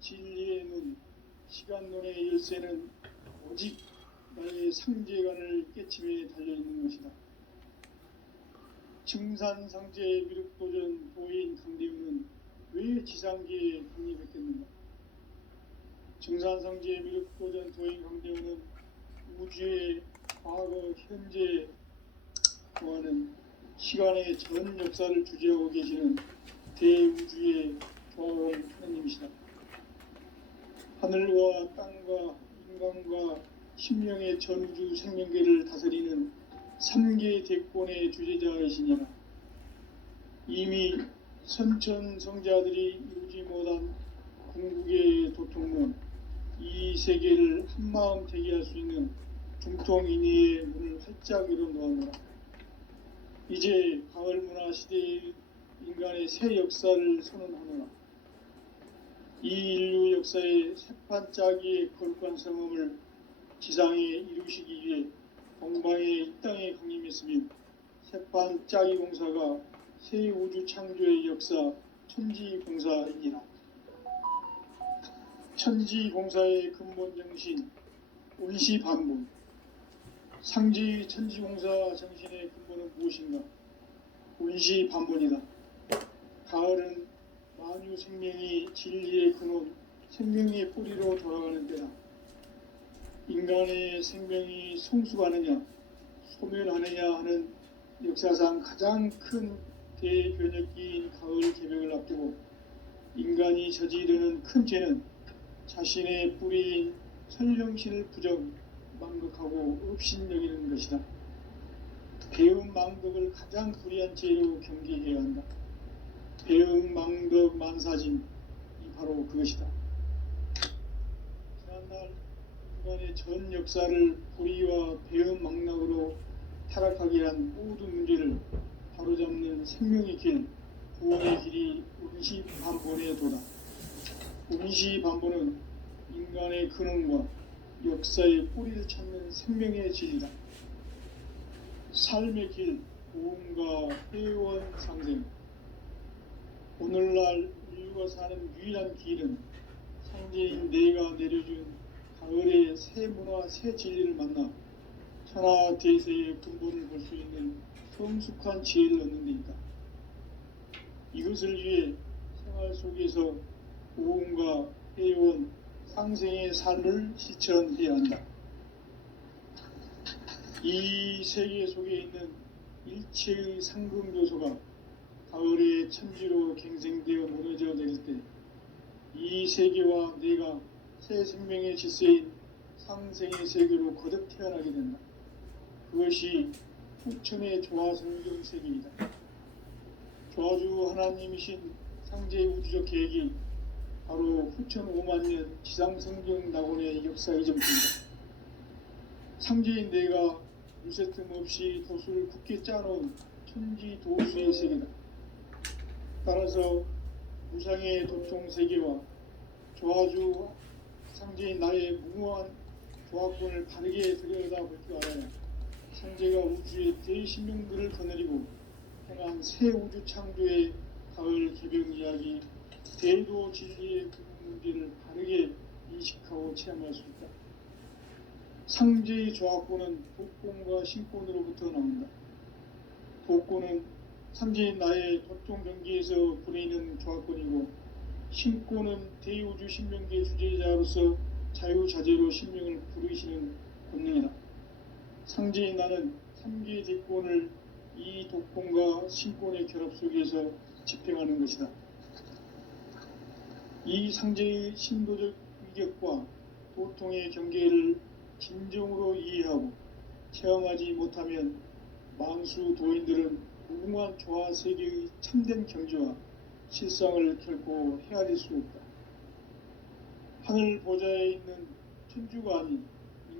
진리의 눈, 시간론의 열쇠는 오직 나의 상제관을 깨침에 달려있는 것이다. 증산상제의 미륵도전 도인 강대우는 왜 지상계에 강림했겠는가? 증산상제의 미륵도전 도인 강대우는 우주의 과거, 현재, 동안은 시간의 전 역사를 주재하고 계시는 대우주의 조화원 하느님이시다. 하늘과 땅과 인간과 신명의 전우주 생명계를 다스리는 3개 대권의 주제자이시니라. 이미 선천성자들이 이루지 못한 궁극의 도통론, 이 세계를 한마음 되게 할 수 있는 중통인의의 문을 활짝 열어놓아노라. 이제 가을문화 시대의 인간의 새 역사를 선언하노라. 이 인류 역사의 새판짜기의 거룩한 성음을 지상에 이루시기 위해 동방의 이 땅에 강림했으며 새판짜기 공사가 새 우주 창조의 역사 천지공사이니라. 천지공사의 근본 정신 운시반본. 상지 천지공사 정신의 근본은 무엇인가? 운시반본이다. 가을은 만유 생명이 진리의 근원, 생명의 뿌리로 돌아가는 때다. 인간의 생명이 성숙하느냐, 소멸하느냐 하는 역사상 가장 큰 대변혁기인 가을 개벽을 앞두고 인간이 저지르는 큰 죄는 자신의 뿌리인 설령신을 부정, 망극하고 업신여기는 것이다. 배음 망덕을 가장 불의한 죄로 경계해야 한다. 배음 망덕 만사진, 이 바로 그것이다. 지난날 인간의 전 역사를 불의와 배음 망락으로 타락하게 한 모든 문제를 바로잡는 생명의 길, 구원의 길이 운시반본의 도다. 운시반본은 인간의 근원과 역사의 뿌리를 찾는 생명의 진리다. 삶의 길, 고음과 회원 상생. 오늘날 인류가 사는 유일한 길은 상제인 내가 내려준 가을의 새 문화, 새 진리를 만나 천하 대세의 근본을 볼 수 있는 성숙한 지혜를 얻는 데이다. 이것을 위해 생활 속에서 고음과 회원, 상생의 삶을 실천해야 한다. 이 세계 속에 있는 일체의 상금 요소가 가을의 천지로 갱생되어 무너져 내릴 때 이 세계와 내가 새 생명의 질서인 상생의 세계로 거듭 태어나게 된다. 그것이 후천의 조화성경 세계이다. 조화주 하나님이신 상제의 우주적 계획이 바로 후천 5만 년 지상성경 낙원의 역사 이전입니다. 상제인 내가 유세틈 없이 도수를 굳게 짜놓은 천지 도수의 세계다. 따라서 무상의 도통 세계와 조화주 상제인 나의 무모한 조합권을 바르게 들여다볼 줄 알아야 상제가 우주의 대신명들을 거느리고 행한 새 우주 창조의 가을 개벽 이야기, 대도 진리의 문제를 바르게 인식하고 체험할 수 있다. 상제의 조합권은 독권과 신권으로부터 나온다. 독권은 상제인 나의 도통 경계에서 부리는 조합권이고, 신권은 대우주 신명계 주제자로서 자유자재로 신명을 부르시는 권능이다. 상제인 나는 3개 대권을 이 독권과 신권의 결합 속에서 집행하는 것이다. 이 상제의 신도적 위격과 도통의 경계를 진정으로 이해하고 체험하지 못하면 만수 도인들은 무궁한 조화 세계의 참된 경지와 실상을 결코 헤아릴 수 없다. 하늘 보좌에 있는 천주가 아닌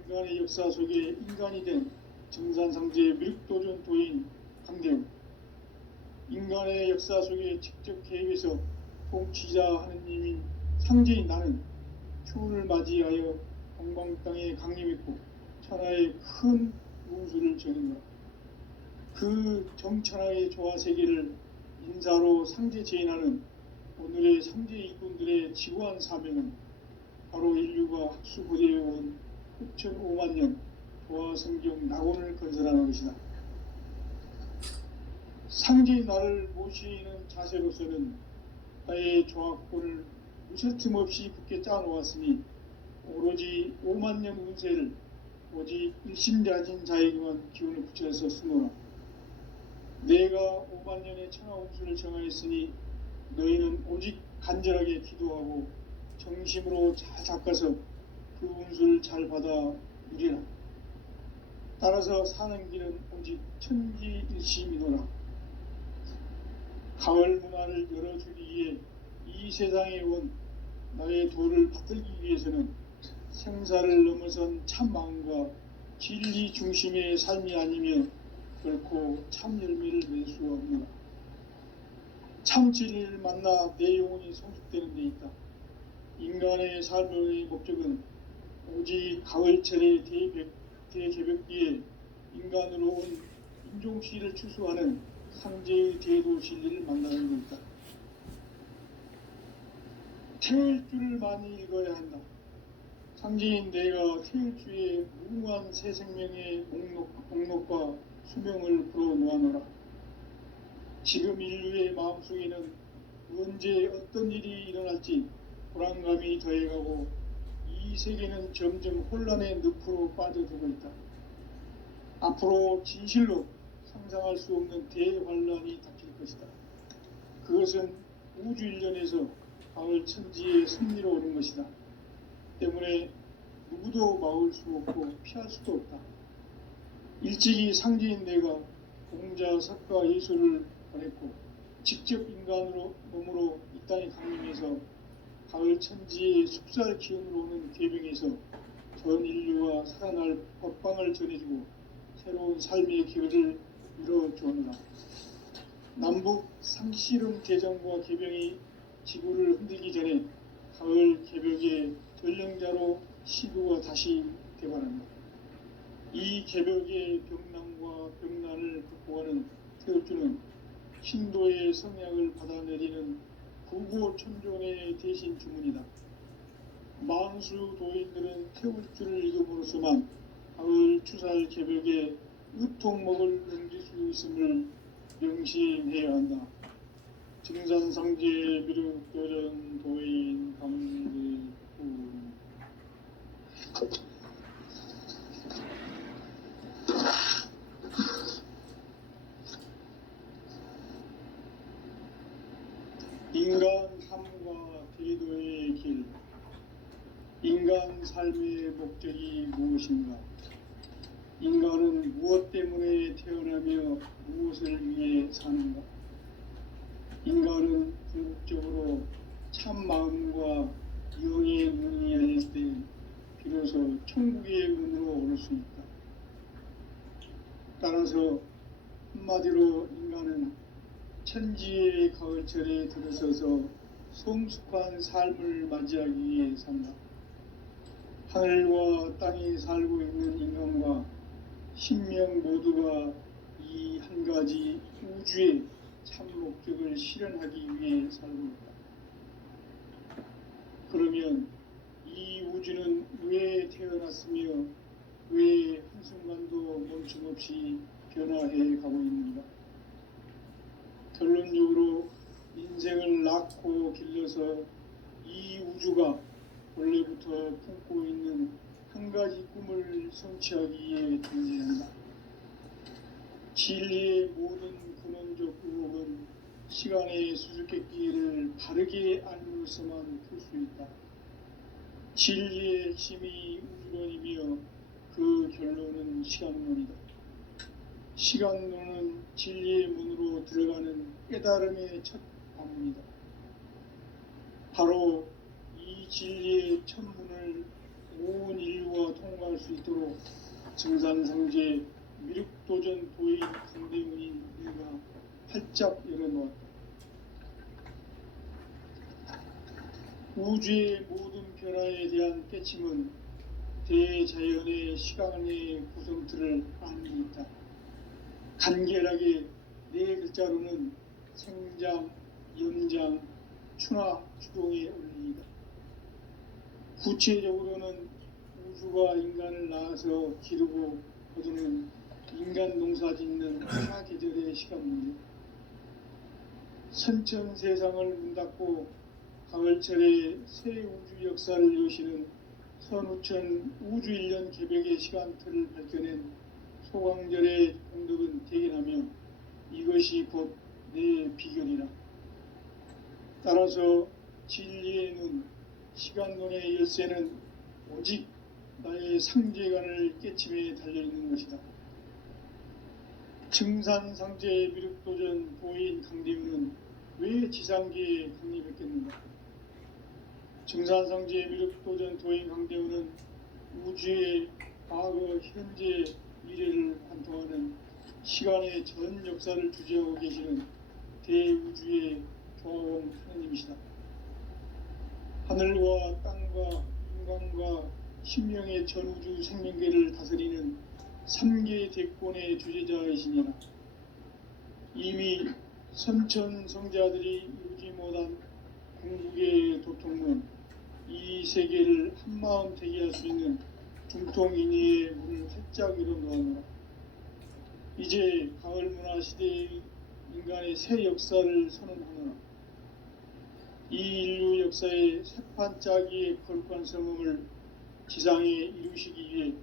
인간의 역사 속에 인간이 된 증산상제의 미륵도전 도인 강대우. 인간의 역사 속에 직접 개입해서 통치자 하느님인 상제인 나는 추운을 맞이하여 동방 땅에 강림했고 천하의 큰 우수를 저는다. 그 정천하의 조화 세계를 인사로 상제 제인하는 오늘의 상제 일꾼들의 지구한 사명은 바로 인류가 학수고대해온 흑천 5만 년 도화성경 낙원을 건설하는 것이다. 상제의 나를 모시는 자세로서는 나의 조합권을 무쇠틈 없이 굳게 짜놓았으니 오로지 5만 년 운세를 오직 일심자진 자에게만 기운을 붙여서 쓰노라. 내가 5만 년의 천하 운수를 정하였으니 너희는 오직 간절하게 기도하고 정심으로 잘 닦아서 그 운수를 잘 받아 누리라. 따라서 사는 길은 오직 천지일심이노라. 가을 문화를 열어주기 위해 이 세상에 온 나의 도를 받들기 위해서는 생사를 넘어선 참 마음과 진리 중심의 삶이 아니면 결코 참 열매를 낼 수 없노라. 참 진리를 만나 내 영혼이 성숙되는 데 있다. 인간의 삶의 목적은 오직 가을철의 대개벽기에 인간으로 온 인종시를 추수하는 상제의 대도 진리를 만나는 것이다. 태일주를 많이 읽어야 한다. 상제인 내가 태일주의 무궁한 새 생명의 목록과 수명을 불어놓아노라. 지금 인류의 마음속에는 언제 어떤 일이 일어날지 불안감이 더해가고 이 세계는 점점 혼란의 늪으로 빠져들고 있다. 앞으로 진실로 상상할 수 없는 대환란이 닥칠 것이다. 그것은 우주 일련에서 가을 천지의 섭리로 오는 것이다. 때문에 누구도 막을 수 없고 피할 수도 없다. 일찍이 상제인 내가 공자, 석가, 예수를 보냈고 직접 인간으로 몸으로 이 땅에 강림해서 가을 천지의 숲살 기운으로 오는 계명에서 전 인류와 살아날 법방을 전해주고 새로운 삶의 기회를 이뤄주었노라. 남북 상씨름 대전과 개병이 지구를 흔들기 전에 가을 개벽의 전령자로 시구가 다시 개발한다. 이 개벽의 병난과 병난을 극복하는 태울주는 신도의 성약을 받아내리는 구고천존의 대신 주문이다. 만수 도인들은 태울주를 읽음으로써만 가을 추살 개벽의 의통목을 넘길 수 있음을 명심해야 한다. 증산상제 비륵도전 도인 강대구 인간 삶과 대도의 길. 인간 삶의 목적이 무엇인가? 인간은 무엇 때문에 태어나며 무엇을 위해 사는가? 인간은 궁극적으로 참 마음과 영의 문이 열릴 때 비로소 천국의 문으로 오를 수 있다. 따라서 한마디로 인간은 천지의 가을철에 들어서서 성숙한 삶을 맞이하기 위해 산다. 하늘과 땅에 살고 있는 인간과 신명 모두가 이 한 가지 우주의 참 목적을 실현하기 위해 살고 있다. 그러면 이 우주는 왜 태어났으며 왜 한순간도 멈춤없이 변화해 가고 있는가? 결론적으로 인생을 낳고 길러서 이 우주가 원래부터 품고 있는 한 가지 꿈을 성취하기 위해 존재한다. 진리의 모든 근원적 의혹은 시간의 수수께끼를 바르게 알므로서만 풀 수 있다. 진리의 핵심이 우주론이며 그 결론은 시간론이다. 시간론은 진리의 문으로 들어가는 깨달음의 첫 방문이다. 바로 이 진리의 첫 문을 온 인류가 통과할 수 있도록 증산상제 미륵도전 도인 강대문인 내가 활짝 열어놓았다. 우주의 모든 변화에 대한 깨침은 대자연의 시간의 구성틀을 아는 데 있다. 간결하게 네 글자로는 생장, 연장, 추나 주동에 올리이다. 구체적으로는 우주가 인간을 낳아서 기르고 거두는 인간 농사 짓는 사계절의 시간 문제, 선천 세상을 문 닫고 가을철에 새 우주 역사를 여시는 선우천 우주 1년 개벽의 시간틀을 밝혀낸 소강절의 공덕은 대견하며 이것이 곧 내 비결이라. 따라서 진리의 눈, 시간론의 열쇠는 오직 나의 상제관을 깨침에 달려있는 것이다. 증산상제 미륵도전 도인 강대우는 왜 지상계에 강림했겠는가? 증산상제 미륵도전 도인 강대우는 우주의 과거, 현재, 미래를 관통하는 시간의 전 역사를 주재하고 계시는 대우주의 조화원 하느님이시다. 하늘과 땅과 인간과 신명의 전우주 생명계를 다스리는 3계 대권의 주재자이시니라. 이미 선천성자들이 이루지 못한 궁극의 도통론, 이 세계를 한마음 되게 할 수 있는 중통인의의 문을 활짝 열어놓아노라. 이제 가을문화 시대의 인간의 새 역사를 선언하노라. 이 인류 역사의 새판짜기의 거룩한 성음을 지상에 이루시기 위해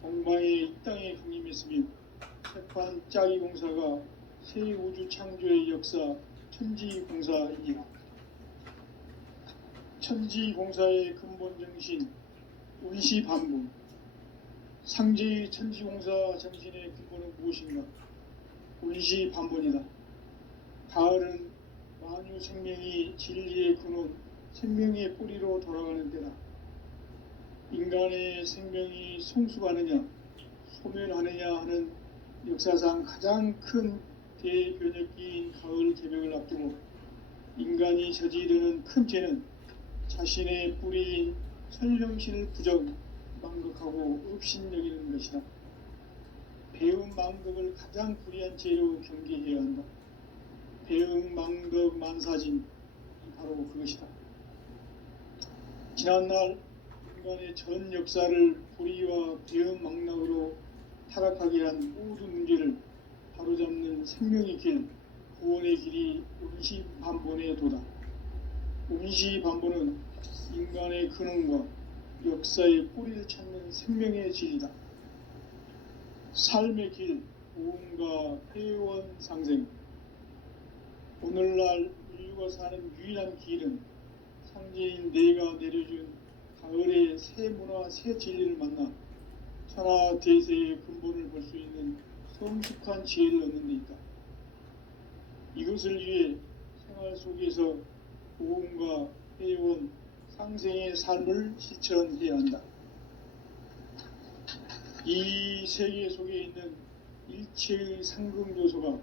동방의 이 땅에 강림했으며 새판짜기 공사가 새 우주 창조의 역사 천지공사이니라. 천지공사의 근본 정신 운시반분, 상제의 천지공사 정신의 근본은 무엇인가? 운시반분이다. 가을은 만유 생명이 진리의 근원, 생명의 뿌리로 돌아가는 때다. 인간의 생명이 성숙하느냐, 소멸하느냐 하는 역사상 가장 큰 대변혁기인 가을 개벽을 앞두고 인간이 저지르는 큰 죄는 자신의 뿌리인 설령신을 부정, 망극하고 업신여기는 것이다. 배움 망덕을 가장 불의한 죄로 경계해야 한다. 배움 망덕 만사진이 바로 그것이다. 지난날 인간의 전 역사를 불의와 배움 망락으로 타락하게 한 모든 문제를 바로잡는 생명의 길, 구원의 길이 운시반본의 도다. 운시반본은 인간의 근원과 역사의 뿌리를 찾는 생명의 진리다. 삶의 길, 보험과 회원 상생. 오늘날 인류가 사는 유일한 길은 상제인 내가 내려준 가을의 새 문화, 새 진리를 만나 천하 대세의 근본을 볼 수 있는 성숙한 지혜를 얻는 데 있다. 이것을 위해 생활 속에서 보험과 회원, 상생의 삶을 실천해야 한다. 이 세계 속에 있는 일체의 상금 요소가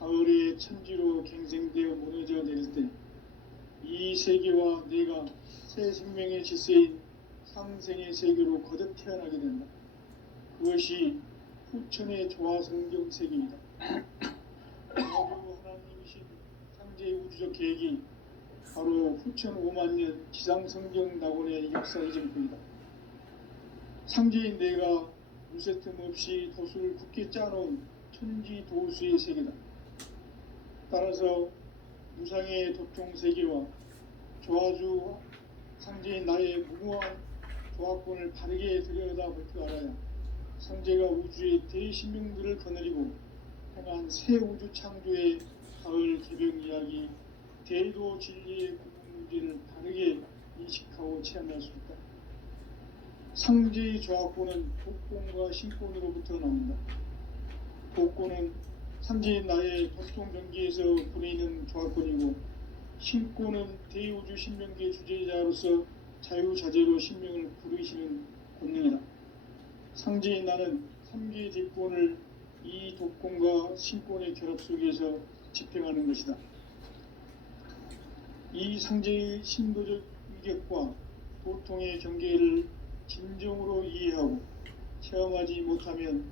가을의 천지로 갱생되어 무너져 내릴 때 이 세계와 내가 새 생명의 질서인 상생의 세계로 거듭 태어나게 된다. 그것이 후천의 조화성경 세계이다. 하나님이신 상제의 우주적 계획이 바로 후천 5만 년 지상성경 낙원의 역사의 전부이다. 상제인 내가 무쇠틈 없이 도수를 굳게 짜놓은 천지도수의 세계다. 따라서 무상의 독종 세계와 조화주 상제인 나의 무모한 조화권을 바르게 들여다볼 줄 알아야 상제가 우주의 대신명들을 거느리고 행한 새 우주 창조의 가을 개벽 이야기, 대도 진리의 구분 문제를 바르게 인식하고 체험할 수 있다. 상제의 조화권은 복권과 신권으로부터 나온다. 복권은 상제인 나의 도통 경계에서 부리는 조화권이고, 신권은 대우주 신명계 주제자로서 자유자재로 신명을 부르시는 권능이다. 상제인 나는 3개 대권을 이 독권과 신권의 결합 속에서 집행하는 것이다. 이 상제의 신도적 위격과 도통의 경계를 진정으로 이해하고 체험하지 못하면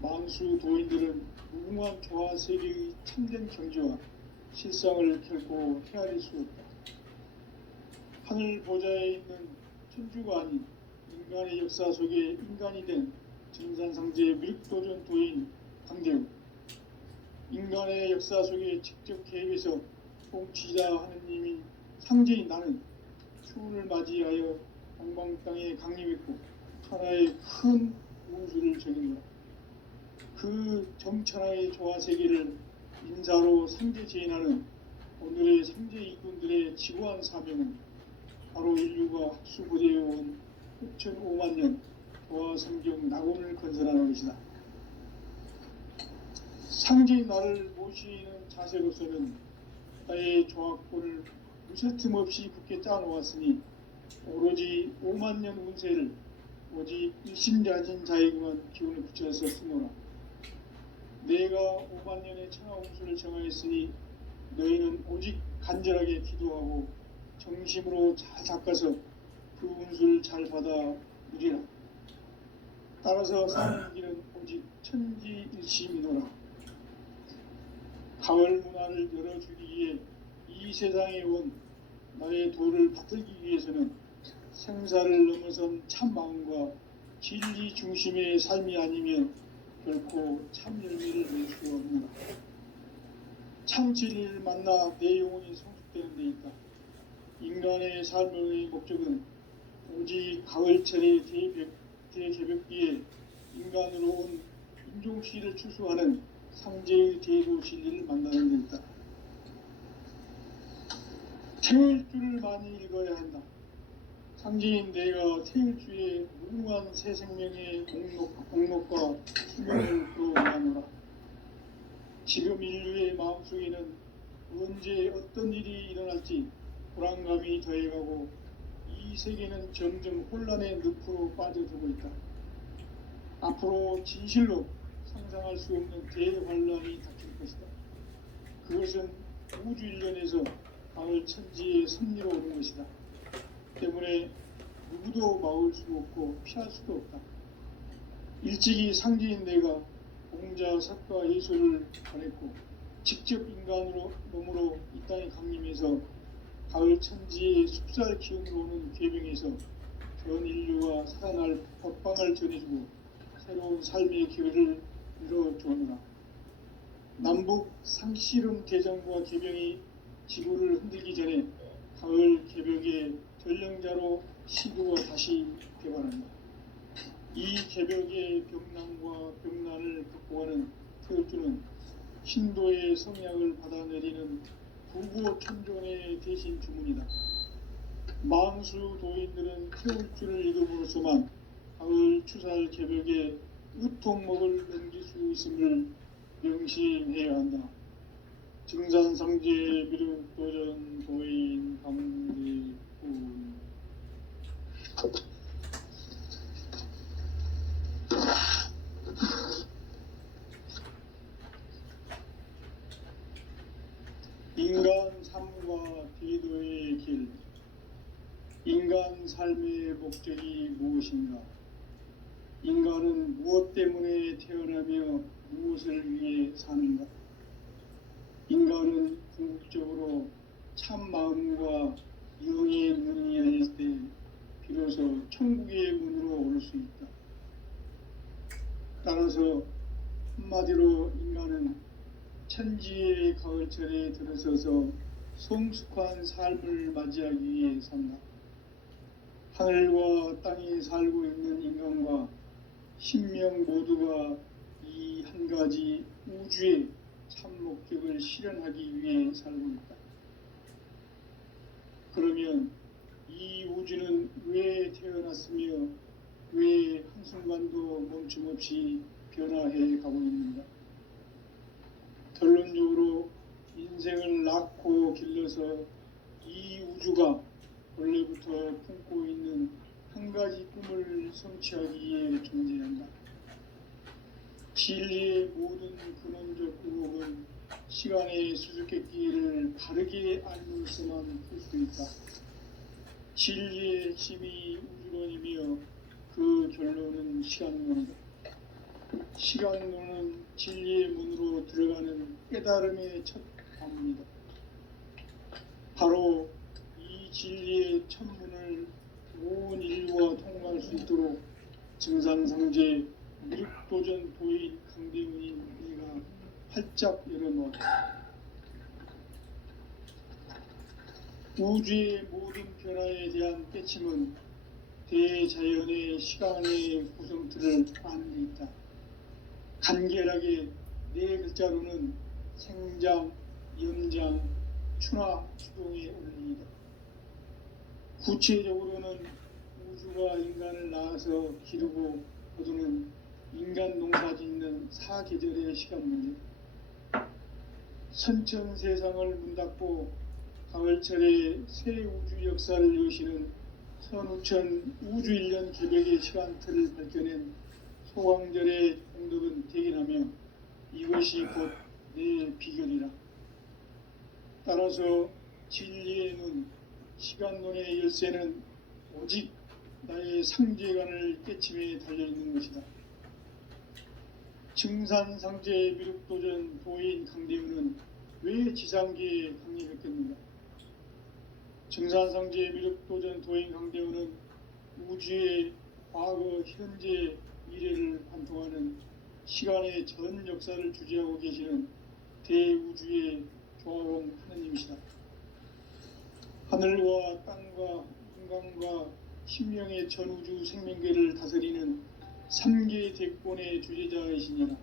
만수 도인들은 무궁한 조화 세계의 참된 경지와 실상을 결코 헤아릴 수 없다. 하늘 보좌에 있는 천주가 아닌 인간의 역사 속에 인간이 된 증산상제의 미륵도전 도인 강대우, 인간의 역사 속에 직접 개입해서 통치자 하느님인 상제인 나는 추운을 맞이하여 동방 땅에 강림했고 천하의 큰 운수를 정인 거라. 그 정천하의 조화 세계를 인사로 상제 제인하는 오늘의 상제 이군들의 지고한 사명은 바로 인류가 학수고대해온 6,500만 년 조화 성경 낙원을 건설하는 것이다. 상제인 나를 모시는 자세로서는 나의 조합권을 무쇠틈 없이 굳게 짜놓았으니 오로지 5만 년 운세를 오직 일심자진 자에게만 기운을 붙여서 쓰노라. 내가 5만 년의 천하 운수를 정하였으니 너희는 오직 간절하게 기도하고 정심으로 잘 닦아서 그 운수를 잘 받아 누리라. 따라서 사는 길은 오직 천지일심이노라. 가을 문화를 열어주기 위해 이 세상에 온 나의 도를 받들기 위해서는 생사를 넘어선 참 마음과 진리 중심의 삶이 아니면 결코 참 열매를 낼 수 없노라. 참 진리를 만나 내 영혼이 성숙되는 데 있다. 인간의 삶의 목적은 오직 가을철의 대개벽기에 인간으로 온 인종씨를 추수하는 상제의 대도 진리를 만나는 데 있다. 태울 줄을 많이 읽어야 한다. 상제인 내가 태울 주의 무궁한 새 생명의 공록과 수명을 불어오라노라. 지금 인류의 마음속에는 언제 어떤 일이 일어날지 불안감이 더해가고 이 세계는 점점 혼란의 늪으로 빠져들고 있다. 앞으로 진실로 상상할 수 없는 대환란이 닥칠 것이다. 그것은 우주 일련에서 가을 천지의 섭리로 오는 것이다. 때문에 누구도 막을 수 없고 피할 수도 없다. 일찍이 상제인 내가 공자, 석가, 예수를 보냈고 직접 인간으로 몸으로 이 땅에 강림해서 가을 천지의 숲살 기운으로 오는 계명에서 전 인류가 살아날 법방을 전해주고 새로운 삶의 기회를 이뤄주오노라. 남북 상씨름 대장부와 계명이 지구를 흔들기 전에 가을 개벽의 전령자로 시도가 다시 개발한다. 이 개벽의 병난과 병난을 극복하는 태울주는 신도의 성약을 받아내리는 부고 천존의 대신 주문이다. 망수 도인들은 태울주를 읽음으로써만 가을 추살 개벽에 우통목을 넘길 수 있음을 명심해야 한다. 증산상제 미륵도전 도인 강대훈. 인간 삶과 기도의 길. 인간 삶의 목적이 무엇인가? 인간은 무엇 때문에 태어나며 무엇을 위해 사는가? 인간은 궁극적으로 참 마음과 영의 눈이 열릴 때 비로소 천국의 문으로 올 수 있다. 따라서 한마디로 인간은 천지의 가을철에 들어서서 성숙한 삶을 맞이하기 위해 산다. 하늘과 땅에 살고 있는 인간과 신명 모두가 이 한 가지 우주의 참 목적을 실현하기 위해 살고 있다. 그러면 이 우주는 왜 태어났으며 왜 한순간도 멈춤없이 변화해 가고 있는가? 결론적으로 인생을 낳고 길러서 이 우주가 원래부터 품고 있는 한 가지 꿈을 성취하기 위해 존재한다. 진리의 모든 근원적 의혹은 시간의 수수께끼를 바르게 알면서만 풀 수 있다. 진리의 핵심이 우주론이며 그 결론은 시간론이다. 시간론은 진리의 문으로 들어가는 깨달음의 첫 방문이다. 바로 이 진리의 천문을 온 인류가 통과할 수 있도록 증산상제 미륵도전 도인 강대훈이 내가 활짝 열어놓았다. 우주의 모든 변화에 대한 깨침은 대자연의 시간의 구성틀을 아는 데 있다. 간결하게 네 글자로는 생장, 연장, 추나 추동의 원리이다. 구체적으로는 우주가 인간을 낳아서 기르고 거두는 인간 농사짓는 사계절의 시간 문제, 선천 세상을 문닫고 가을철에 새 우주 역사를 여시는 선우천 우주 1년 개벽의 시간틀을 밝혀낸 소강절의 공덕은 대견하며 이것이 곧 내 비결이라. 따라서 진리의 눈, 시간론의 열쇠는 오직 나의 상제관을 깨침에 달려있는 것이다. 증산상제 미륵도전 도인 강대훈은 왜 지상계에 강림했겠는가? 증산상제 미륵도전 도인 강대훈은 우주의 과거, 현재, 미래를 관통하는 시간의 전 역사를 주재하고 계시는 대우주의 조화원 하느님이시다. 하늘과 땅과 인간과 신명의 전우주 생명계를 다스리는 3개 대권의 주재자이시니라.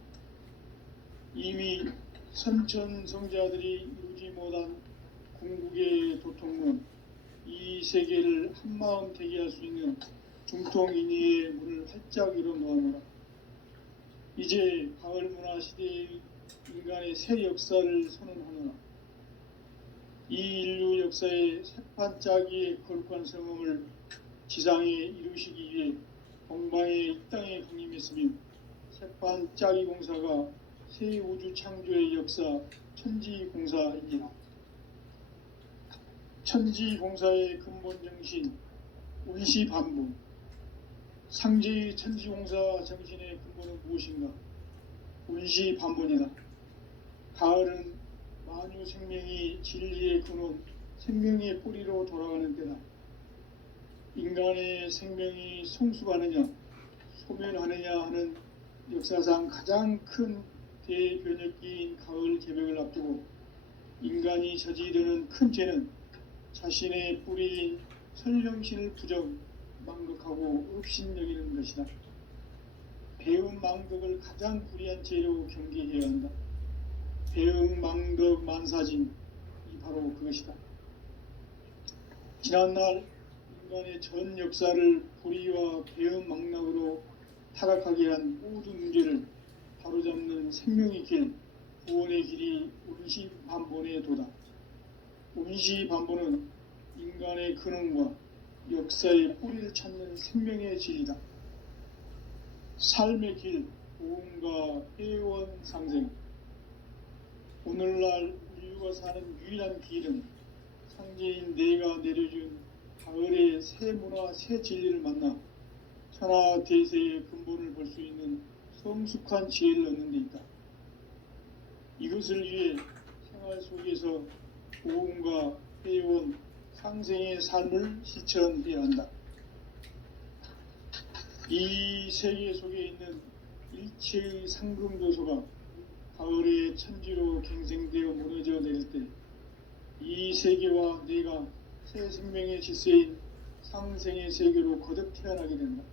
이미 선천성자들이 이루지 못한 궁극의 도통론, 이 세계를 한마음 되게 할 수 있는 중통인의의 문을 활짝 열어놓아노라. 이제 가을문화 시대의 인간의 새 역사를 선언하노라. 이 인류 역사의 새판짜기의 거룩한 성음을 지상에 이루시기 위해 동방의 이 땅에 강림했으며 새판짜기 공사가 새 우주 창조의 역사 천지공사이니라. 천지공사의 근본 정신 운시반분, 상제의 천지공사 정신의 근본은 무엇인가? 운시반분이다. 가을은 만유 생명이 진리의 근원, 생명의 뿌리로 돌아가는 때다. 인간의 생명이 성숙하느냐, 소멸하느냐 하는 역사상 가장 큰 대변혁기인 가을 개벽을 앞두고 인간이 저지르는 큰 죄는 자신의 뿌리인 설령신을 부정, 망극하고 업신여기는 것이다. 배움 망덕을 가장 불의한 죄로 경계해야 한다. 배움 망덕 만사진이 바로 그것이다. 지난날 인간의 전 역사를 불의와 배움 망락으로 타락하게 한 모든 문제를 바로잡는 생명의 길, 구원의 길이 운시반본의 도다. 운시반본은 인간의 근원과 역사의 뿌리를 찾는 생명의 진리다. 삶의 길, 보험과 회원 상생. 오늘날 인류가 사는 유일한 길은 상제인 내가 내려준 가을의 새 문화, 새 진리를 만나 천하 대세의 근본을 볼 수 있는 성숙한 지혜를 얻는 데 있다. 이것을 위해 생활 속에서 보험과 회원, 상생의 삶을 실천해야 한다. 이 세계 속에 있는 일체의 상금도소가 가을의 천지로 갱생되어 무너져 내릴 때 이 세계와 내가 새 생명의 질서인 상생의 세계로 거듭 태어나게 된다.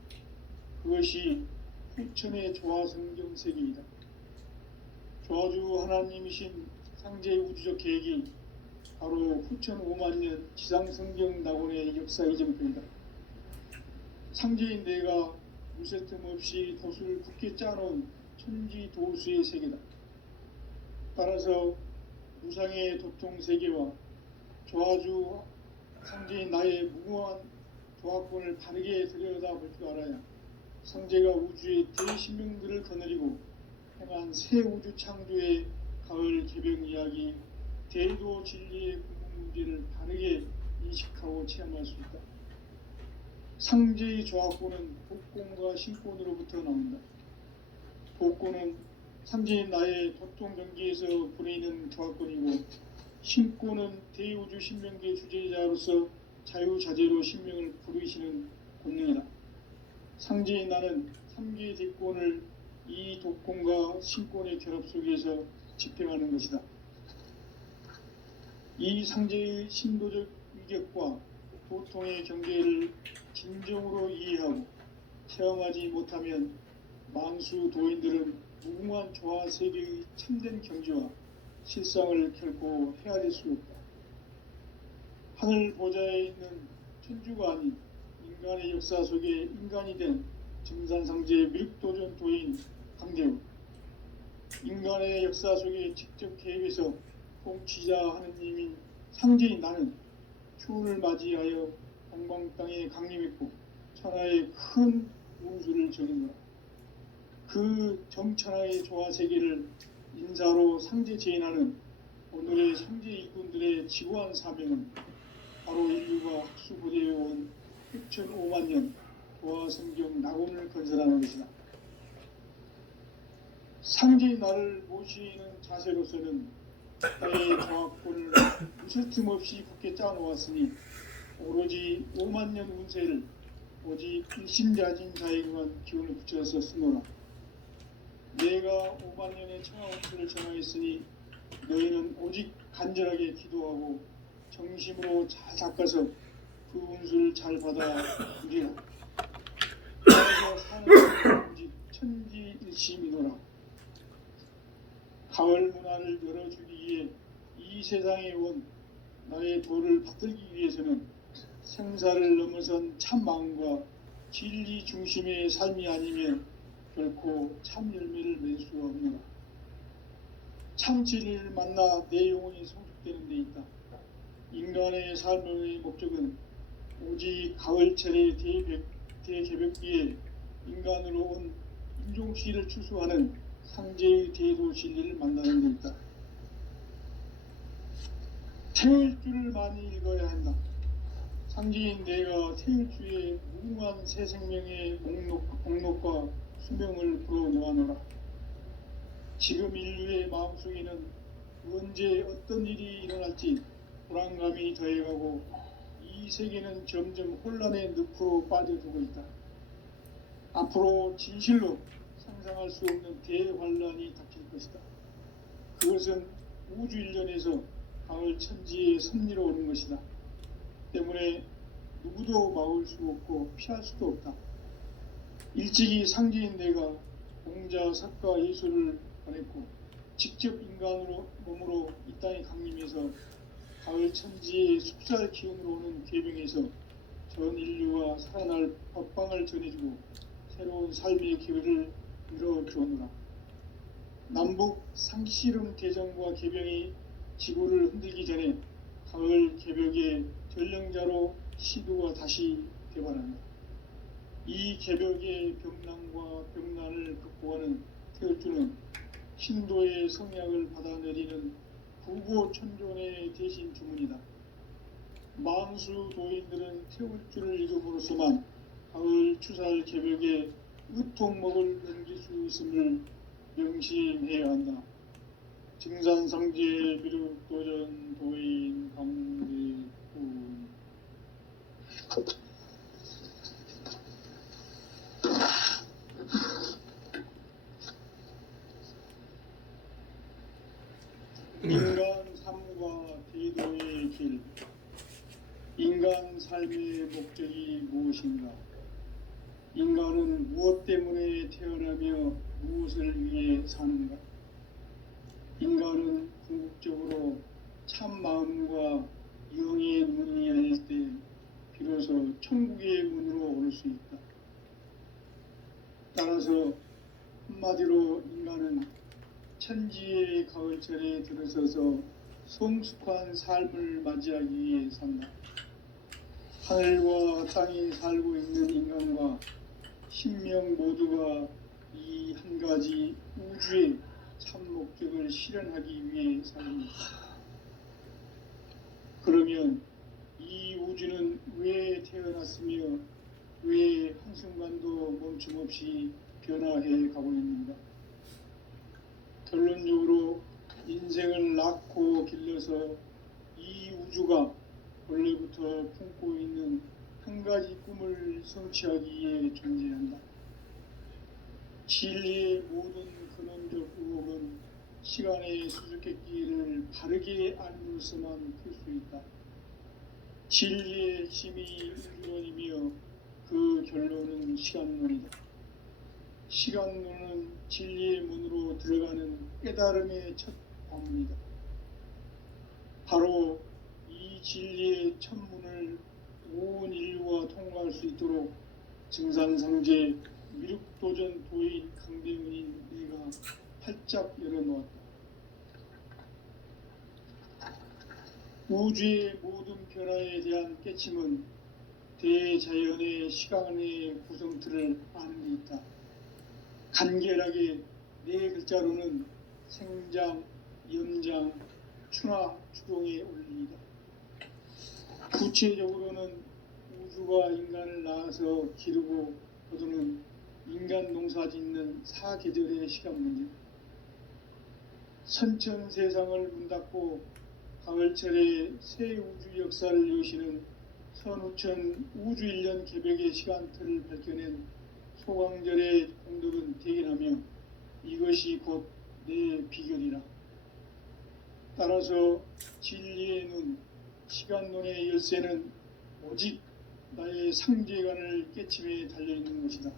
그것이 후천의 조화성경 세계이다. 조화주 하나님이신 상제의 우주적 계획이 바로 후천 5만년 지상성경 낙원의 역사 이전편이다. 상제인 내가 무쇠틈 없이 도수를 굳게 짜놓은 천지도수의 세계다. 따라서 무상의 도통 세계와 조화주 상제인 나의 무궁한 조화권을 바르게 들여다볼 줄 알아야 상제가 우주의 대신명들을 거느리고 행한 새 우주 창조의 가을 개벽 이야기, 대도 진리의 궁극 문제를 바르게 인식하고 체험할 수 있다. 상제의 조화권은 복권과 신권으로부터 나온다. 복권은 상제인 나의 도통 경계에서 보내는 조화권이고, 신권은 대우주 신명계 주제자로서 자유자재로 신명을 부르시는 권능이다. 상제인 나는 3개 대권을 이 독권과 신권의 결합 속에서 집행하는 것이다. 이 상제의 신도적 위격과 도통의 경계를 진정으로 이해하고 체험하지 못하면 만수 도인들은 무궁한 조화 세계의 참된 경지와 실상을 결코 헤아릴 수 없다. 하늘 보좌에 있는 천주가 아닌 인간의 역사 속에 인간이 된 증산상제의 미륵도전 도인 강대우, 인간의 역사 속에 직접 개입해서 통치자 하느님인 상제인 나는 추운을 맞이하여 동방 땅에 강림했고 천하의 큰 운수를 저는다. 그 정천하의 조화 세계를 인사로 상제 제인하는 오늘의 상제 일꾼들의 지고한 사명은 바로 인류가 학수부대에 온 6,500만 년 도화 성경 낙원을 건설하는 것이다. 상제의 나를 모시는 자세로서는 나의 조합권을 무설틈 없이 굳게 짜놓았으니 오로지 5만 년 운세를 오직 일심자진 자에게만 기운을 붙여서 쓰노라. 내가 5만 년의 청하 운수를 정하였으니 너희는 오직 간절하게 기도하고 정심으로 잘 닦아서 그 운수를 잘 받아 누리라. 그래서 사는 오직 천지일심이노라. 가을 문화를 열어주기 위해 이 세상에 온 나의 도를 받들기 위해서는 생사를 넘어선 참 마음과 진리 중심의 삶이 아니면 결코 참 열매를 맺을 수 없노라. 참 진리를 만나 내 영혼이 성숙되는 데 있다. 인간의 삶의 목적은 오직 가을철의 대개벽기에 인간으로 온 인종씨를 추수하는 상제의 대도 진리를 만나는 데 있다. 태일주를 많이 읽어야 한다. 상제인 내가 태일주의 무궁한 새 생명의 목록과 수명을 불어놓아노라. 지금 인류의 마음속에는 언제 어떤 일이 일어날지 불안감이 더해가고 이 세계는 점점 혼란의 늪으로 빠져들고 있다. 앞으로 진실로 상상할 수 없는 대환란이 닥칠 것이다. 그것은 우주 일련에서 가을 천지의 섭리로 오는 것이다. 때문에 누구도 막을 수 없고 피할 수도 없다. 일찍이 상제인 내가 공자, 석가, 예수를 보냈고 직접 인간으로 몸으로 이 땅에 강림해서 가을 천지의 숲살 기운으로 오는 계병에서 전 인류와 살아날 법방을 전해주고 새로운 삶의 기회를 이뤄주었노라. 남북 상씨름 대전과 계병이 지구를 흔들기 전에 가을 개벽의 전령자로 시도가 다시 개발한다. 이 개벽의 병난과 병난을 극복하는 태울주는 신도의 성약을 받아내리는 부고천존의 대신 주문이다. 만수 도인들은 태울주를 읽음으로써만 가을 추살 개벽에 으통목을 넘길 수 있음을 명심해야 한다. 증산상제 미륵도전 도인 강대훈. 인간 삶과 대도의 길. 인간 삶의 목적이 무엇인가? 인간은 무엇 때문에 태어나며 무엇을 위해 사는가? 인간은 궁극적으로 참 마음과 영의 문이 열릴 때 비로소 천국의 문으로 올 수 있다. 따라서 한마디로 인간은 천지의 가을철에 들어서서 성숙한 삶을 맞이하기 위해 산다. 하늘과 땅에 살고 있는 인간과 신명 모두가 이 한 가지 우주의 참 목적을 실현하기 위해 삽니다. 그러면 이 우주는 왜 태어났으며 왜 한순간도 멈춤없이 변화해 가고 있는가? 결론적으로 인생을 낳고 길러서 이 우주가 원래부터 품고 있는 한 가지 꿈을 성취하기 위해 존재한다. 진리의 모든 근원적 의혹은 시간의 수수께끼를 바르게 알므로서만 풀 수 있다. 진리의 핵심이 우주론이며 그 결론은 시간론이다. 시간론은 진리의 문으로 들어가는 깨달음의 첫 관문이다. 바로 이 진리의 첫 문을 온 인류가 통과할 수 있도록 증산상제 미륵도전 도인 강대문인 내가 활짝 열어놓았다. 우주의 모든 변화에 대한 깨침은 대자연의 시간의 구성틀을 아는 데 있다. 간결하게 네 글자로는 생장, 연장, 충화, 추동의 원리이다. 구체적으로는 우주가 인간을 낳아서 기르고 거두는 인간 농사 짓는 사계절의 시간 문제. 선천 세상을 문 닫고 가을철에 새 우주 역사를 여시는 선우천 우주 1년 개벽의 시간틀을 밝혀낸 소강절의 공덕은 대견하며 이것이 곧 내 비결이라. 따라서 진리의 눈, 시간론의 열쇠는 오직 나의 상제관을 깨침에 달려있는 것이다.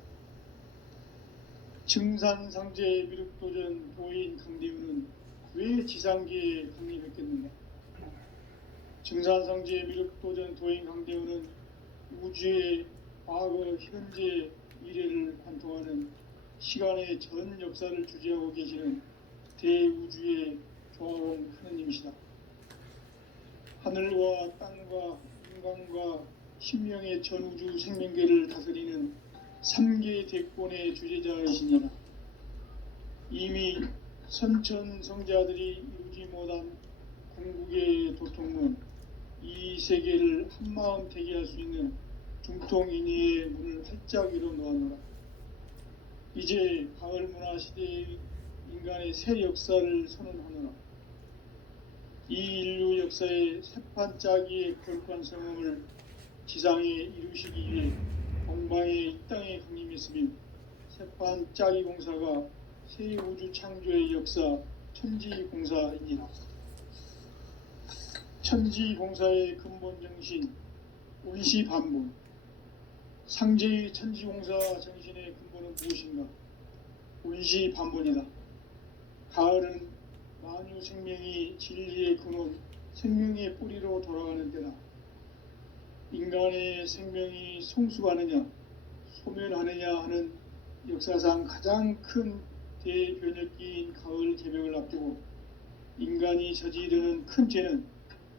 증산상제 미륵도전 도인 강대우는 왜 지상계에 강림했겠는가? 증산상제 미륵도전 도인 강대우는 우주의 과거, 현재, 미래를 관통하는 시간의 전 역사를 주재하고 계시는 대우주의 조화원 하느님이시다. 하늘과 땅과 인간과 신명의 전우주 생명계를 다스리는 3계 대권의 주재자이시니라. 이미 선천성자들이 이루지 못한 궁극의 도통론, 이 세계를 한마음 대기할 수 있는 중통인의의 문을 활짝 열어놓았노라. 이제 가을 문화 시대의 인간의 새 역사를 선언하노라. 이 인류 역사의 새판짜기의 거룩한 성음을 지상에 이루시기 위해 동방의 이 땅에 강림했으며 새판짜기 공사가 새 우주 창조의 역사 천지공사이니라. 천지공사의 근본 정신 운시반본. 상제의 천지공사 정신의 근본은 무엇인가? 운시반본이다. 가을은 만유 생명이 진리의 근원, 생명의 뿌리로 돌아가는 때다. 인간의 생명이 성숙하느냐, 소멸하느냐 하는 역사상 가장 큰 대변혁기인 가을 개벽을 앞두고 인간이 저지르는 큰 죄는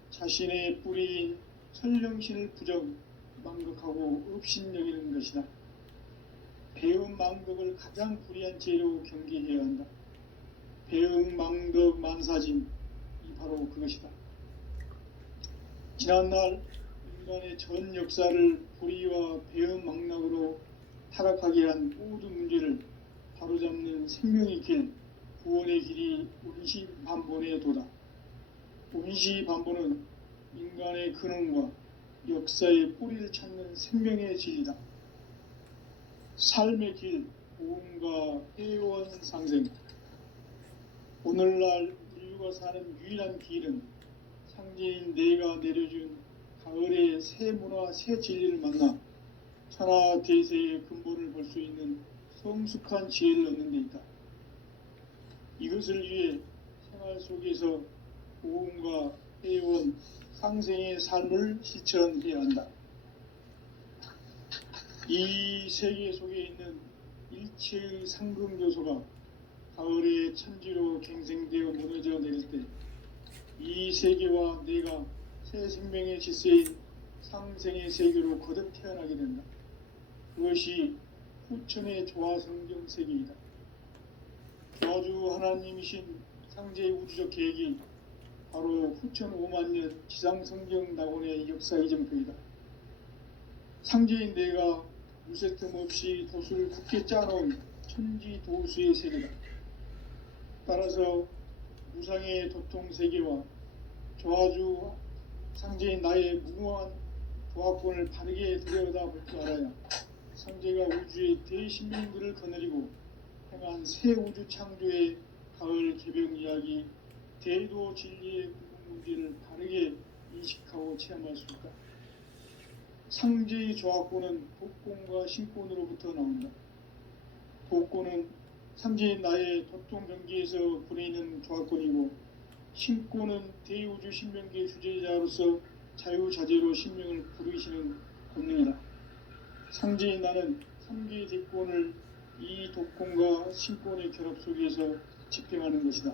자신의 뿌리인 설령신을 부정, 망극하고 업신여기는 것이다. 배음 망덕을 가장 불의한 죄로 경계해야 한다. 배음 망덕 만사진, 이 바로 그것이다. 지난날 인간의 전 역사를 불의와 배음 망락으로 타락하게 한 모든 문제를 바로잡는 생명의 길, 구원의 길이 운시반본의 도다. 운시반본은 인간의 근원과 역사의 뿌리를 찾는 생명의 진리다. 삶의 길, 보험과 회원상생. 오늘날 인류가 사는 유일한 길은 상제인 내가 내려준 가을의 새 문화, 새 진리를 만나 천하대세의 근본을 볼 수 있는 성숙한 지혜를 얻는 데 있다. 이것을 위해 생활 속에서 보험과 회원, 상생의 삶을 실천해야 한다. 이 세계 속에 있는 일체의 상금 요소가 가을의 천지로 갱생되어 무너져 내릴 때 이 세계와 내가 새 생명의 질서인 상생의 세계로 거듭 태어나게 된다. 그것이 후천의 조화성경 세계이다. 조화주 하나님이신 상제의 우주적 계획이 바로 후천 5만년 지상성경 낙원의 역사 이정표이다. 상제인 내가 무쇠틈 없이 도수를 굳게 짜놓은 천지도수의 세계다. 따라서 무상의 도통세계와 조화주 상제인 나의 무궁한 조합권을 바르게 들여다볼 줄 알아야 상제가 우주의 대신명들을 거느리고 행한 새 우주 창조의 가을 개벽 이야기, 대도 진리의 궁극 문제를 바르게 인식하고 체험할 수 있다. 상제의 조합권은 독권과 신권으로부터 나온다. 독권은 상제인 나의 도통 경계에서 부리는 조합권이고, 신권은 대우주 신명기의 주제자로서 자유자재로 신명을 부르시는 권능이다. 상제인 나는 3개의 대권을 이 독권과 신권의 결합 속에서 집행하는 것이다.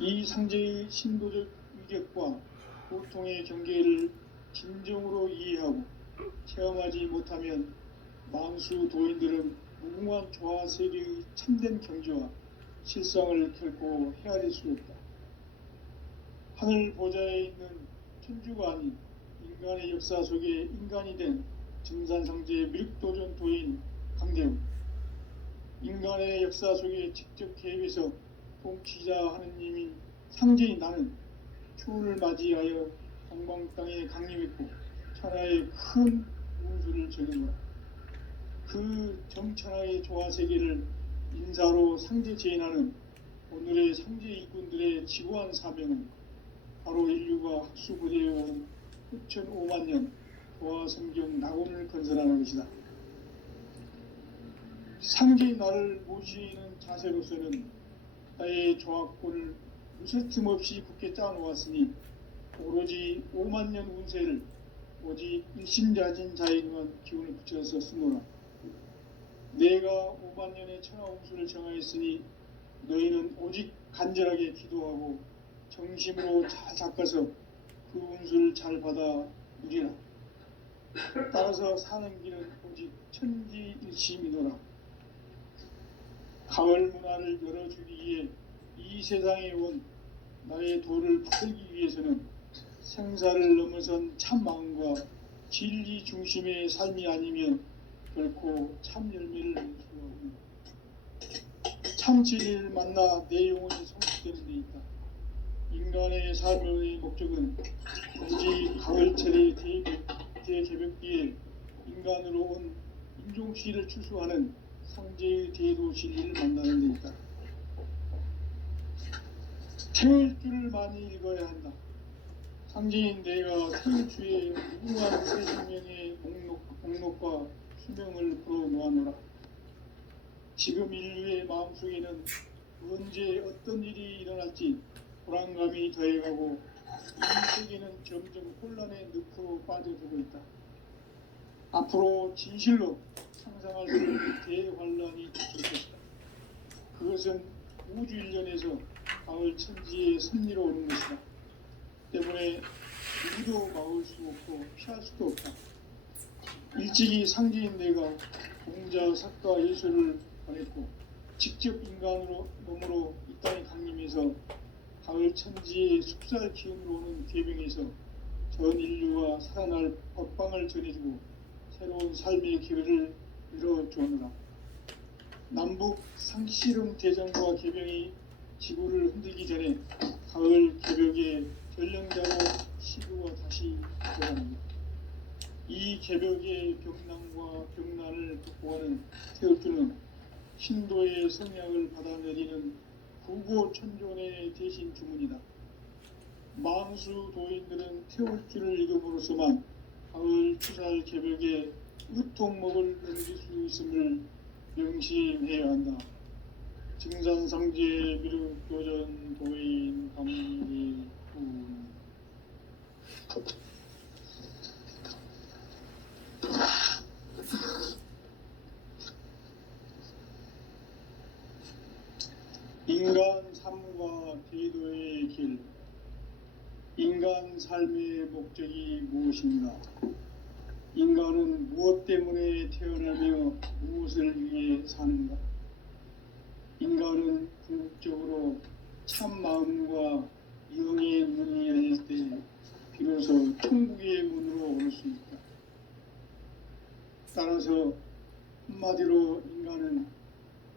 이 상제의 신도적 위격과 고통의 경계를 진정으로 이해하고 체험하지 못하면 만수 도인들은 무궁한 조화 세계의 참된 경지와 실상을 결코 헤아릴 수 없다. 하늘 보좌에 있는 천주가 아닌 인간의 역사 속에 인간이 된 증산상제의 밀도전 도인 강대우, 인간의 역사 속에 직접 개입해서 통치자 하느님인 상제인 나는 추운을 맞이하여 동방 땅에 강림했고 천하의 큰 운수를 적은 그 정천하의 조화세계를 인사로 상제 제인하는 오늘의 상제 일꾼들의 지구한 사명은 바로 인류가 학수부대해온 후천 5만 년 조화성경 낙원을 건설하는 것이다. 상제의 나를 모시는 자세로서는 나의 조합권을 무쇠틈 없이 굳게 짜놓았으니 오로지 5만 년 운세를 오직 일심자진 자에게만 기운을 붙여서 쓰노라. 내가 5만 년의 천하 운수를 정하였으니 너희는 오직 간절하게 기도하고 정심으로 잘 닦아서 그 운수를 잘 받아 누리라. 따라서 사는 길은 오직 천지일심이노라. 가을 문화를 열어주기 위해 이 세상에 온 나의 도를 받들기 위해서는 생사를 넘어선 참 마음과 진리 중심의 삶이 아니면 결코 참 열매를 낼 수가 없다. 참 진리를 만나 내 영혼이 성숙되는 데 있다. 인간의 삶의 목적은 오직 가을철의 대개벽기에 인간으로 온 인종시를 추수하는 상제의 대도 진리를 만나는 데 있다. 태일주를 많이 읽어야 한다. 상제인 내가 태일주의 무궁한 새 생명의 목록과 수명을 풀어놓아노라. 지금 인류의 마음속에는 언제 어떤 일이 일어날지 불안감이 더해가고 이 세계는 점점 혼란의 늪으로 빠져들고 있다. 앞으로 진실로 상상할 수 없는 대환란이 닥칠 것이다. 그것은 우주 일련에서 가을 천지의 섭리로 오는 것이다. 때문에 누구도 막을 수 없고 피할 수도 없다. 일찍이 상제인 내가 공자, 사과, 예술을 보냈고 직접 인간으로 몸으로 이 땅에 강림해서 가을 천지의 숙살 기운으로 오는 계병에서 전 인류가 살아날 법방을 전해주고 새로운 삶의 기회를 열어주느라. 남북 상씨름 대전과 개병이 지구를 흔들기 전에 가을 개벽의 전령자로 시구가 다시 들어갑니다. 이 개벽의 병난과 병난을 극복하는 태울주는 신도의 성약을 받아내리는 구고천존의 대신 주문이다. 만수 도인들은 태울주를 읽음으로써만 가을 추살 개벽의 으통목을 넘길 수 있음을 명심해야 한다. 증산상제 미륵도전 도인 감리군. 인간 삶과 제도의 길. 인간 삶의 목적이 무엇인가? 인간은 무엇 때문에 태어나며 무엇을 위해 사는가? 인간은 궁극적으로 참 마음과 영의 문이 열릴 때 비로소 천국의 문으로 올 수 있다. 따라서 한마디로 인간은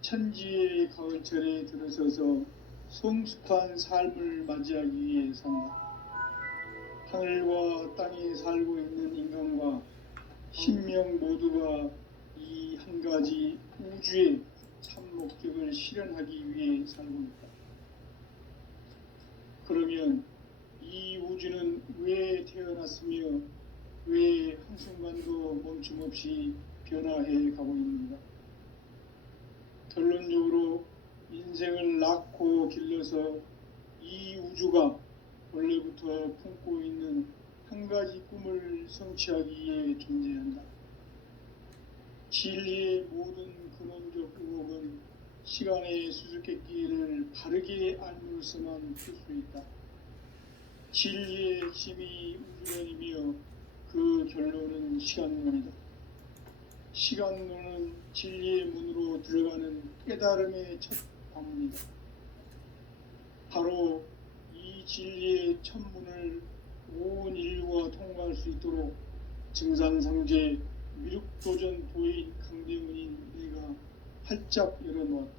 천지의 가을철에 들어서서 성숙한 삶을 맞이하기 위해 산다. 하늘과 땅에 살고 있는 인간과 신명 모두가 이 한 가지 우주의 참 목적을 실현하기 위해 살고 있다. 그러면 이 우주는 왜 태어났으며 왜 한순간도 멈춤 없이 변화해 가고 있는가? 결론적으로 인생을 낳고 길러서 이 우주가 원래부터 품고 있는 한 가지 꿈을 성취하기 위해 존재한다. 진리의 모든 근원적 의혹은 시간의 수수께끼를 바르게 알므로서만 풀 수 있다. 진리의 핵심이 우주론이며 그 결론은 시간론이다. 시간론은 진리의 문으로 들어가는 깨달음의 첫 방문이다. 바로 이 진리의 첫 문을 온 인류가 통과할 수 있도록 증산상제 미륵도전 도인 강대문인 내가 활짝 열어놓았다.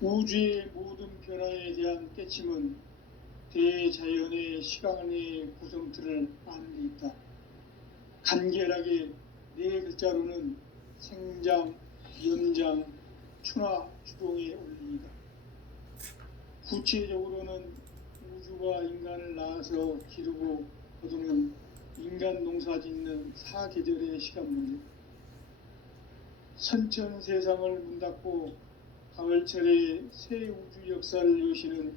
우주의 모든 변화에 대한 깨침은 대자연의 시간의 구성틀을 아는 데 있다. 간결하게 네 글자로는 생장, 연장, 추나 추동의 원리이다. 구체적으로는 우주가 인간을 낳아서 기르고 거두는 인간 농사 짓는 사계절의 시간 문제. 선천 세상을 문 닫고 가을철에 새 우주 역사를 여시는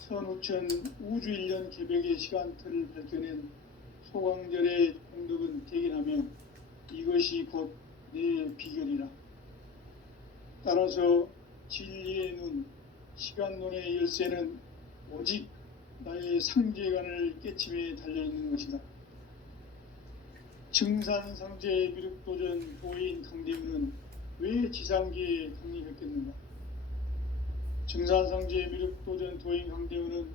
선우천 우주 1년 개벽의 시간틀을 밝혀낸 소강절의 공덕은 대견하며 이것이 곧 내 비결이라. 따라서 진리의 눈, 시간론의 열쇠는 오직 나의 상제관을 깨침에 달려있는 것이다. 증산상제 미륵도전 도인 강대문은 왜 지상계에 강림했겠는가? 증산상제 미륵도전 도인 강대문은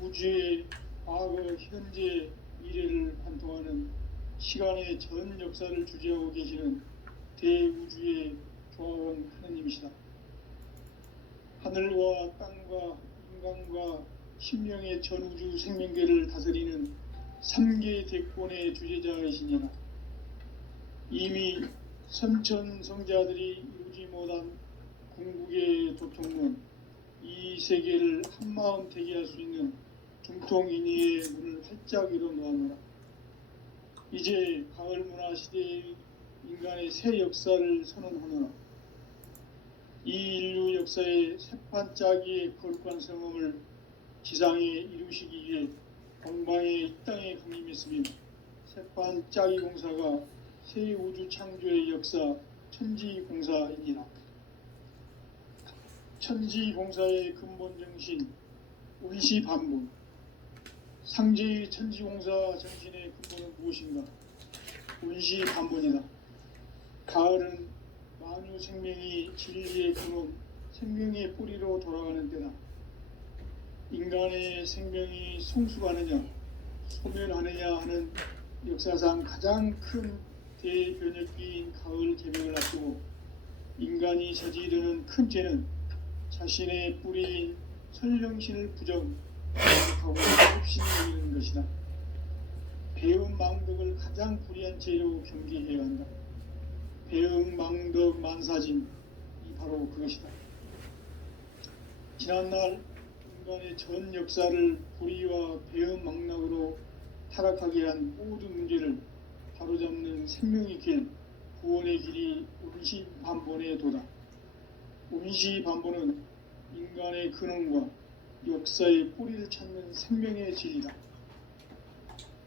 우주의 과거, 현재, 미래를 관통하는 시간의 전 역사를 주재하고 계시는 대우주의 조화원 하느님이시다. 하늘과 땅과 인간과 신명의 전우주 생명계를 다스리는 3개 대권의 주제자이시니라. 이미 선천성자들이 이루지 못한 궁극의 도통문, 이 세계를 한마음 되게 할 수 있는 중통인의의 문을 활짝 열어놓아노라. 이제 가을문화 시대의 인간의 새 역사를 선언하노라. 이 인류 역사의 새판짜기의 거룩한 성험을 지상에 이루시기 위해 동방의 이 땅에 강림했으며 새판짜기 공사가 새 우주 창조의 역사 천지공사이니라. 천지공사의 근본 정신 운시반문. 상제의 천지공사 정신의 근본은 무엇인가? 운시반문이다. 가을은 만유 생명이 진리의 근원, 생명의 뿌리로 돌아가는 때다. 인간의 생명이 성숙하느냐, 소멸하느냐 하는 역사상 가장 큰 대변혁기인 가을 개벽을 앞두고 인간이 저지르는 큰 죄는 자신의 뿌리인 설령신을 부정하고 흡신히 여기는 것이다. 배음 망덕을 가장 불의한 죄로 경계해야 한다. 배음 망덕 만사진, 이 바로 그것이다. 지난날 인간의 전 역사를 불의와 배음 망락으로 타락하게 한 모든 문제를 바로잡는 생명의 길, 구원의 길이 운시반본의 도다. 운시반본은 인간의 근원과 역사의 뿌리를 찾는 생명의 진리다.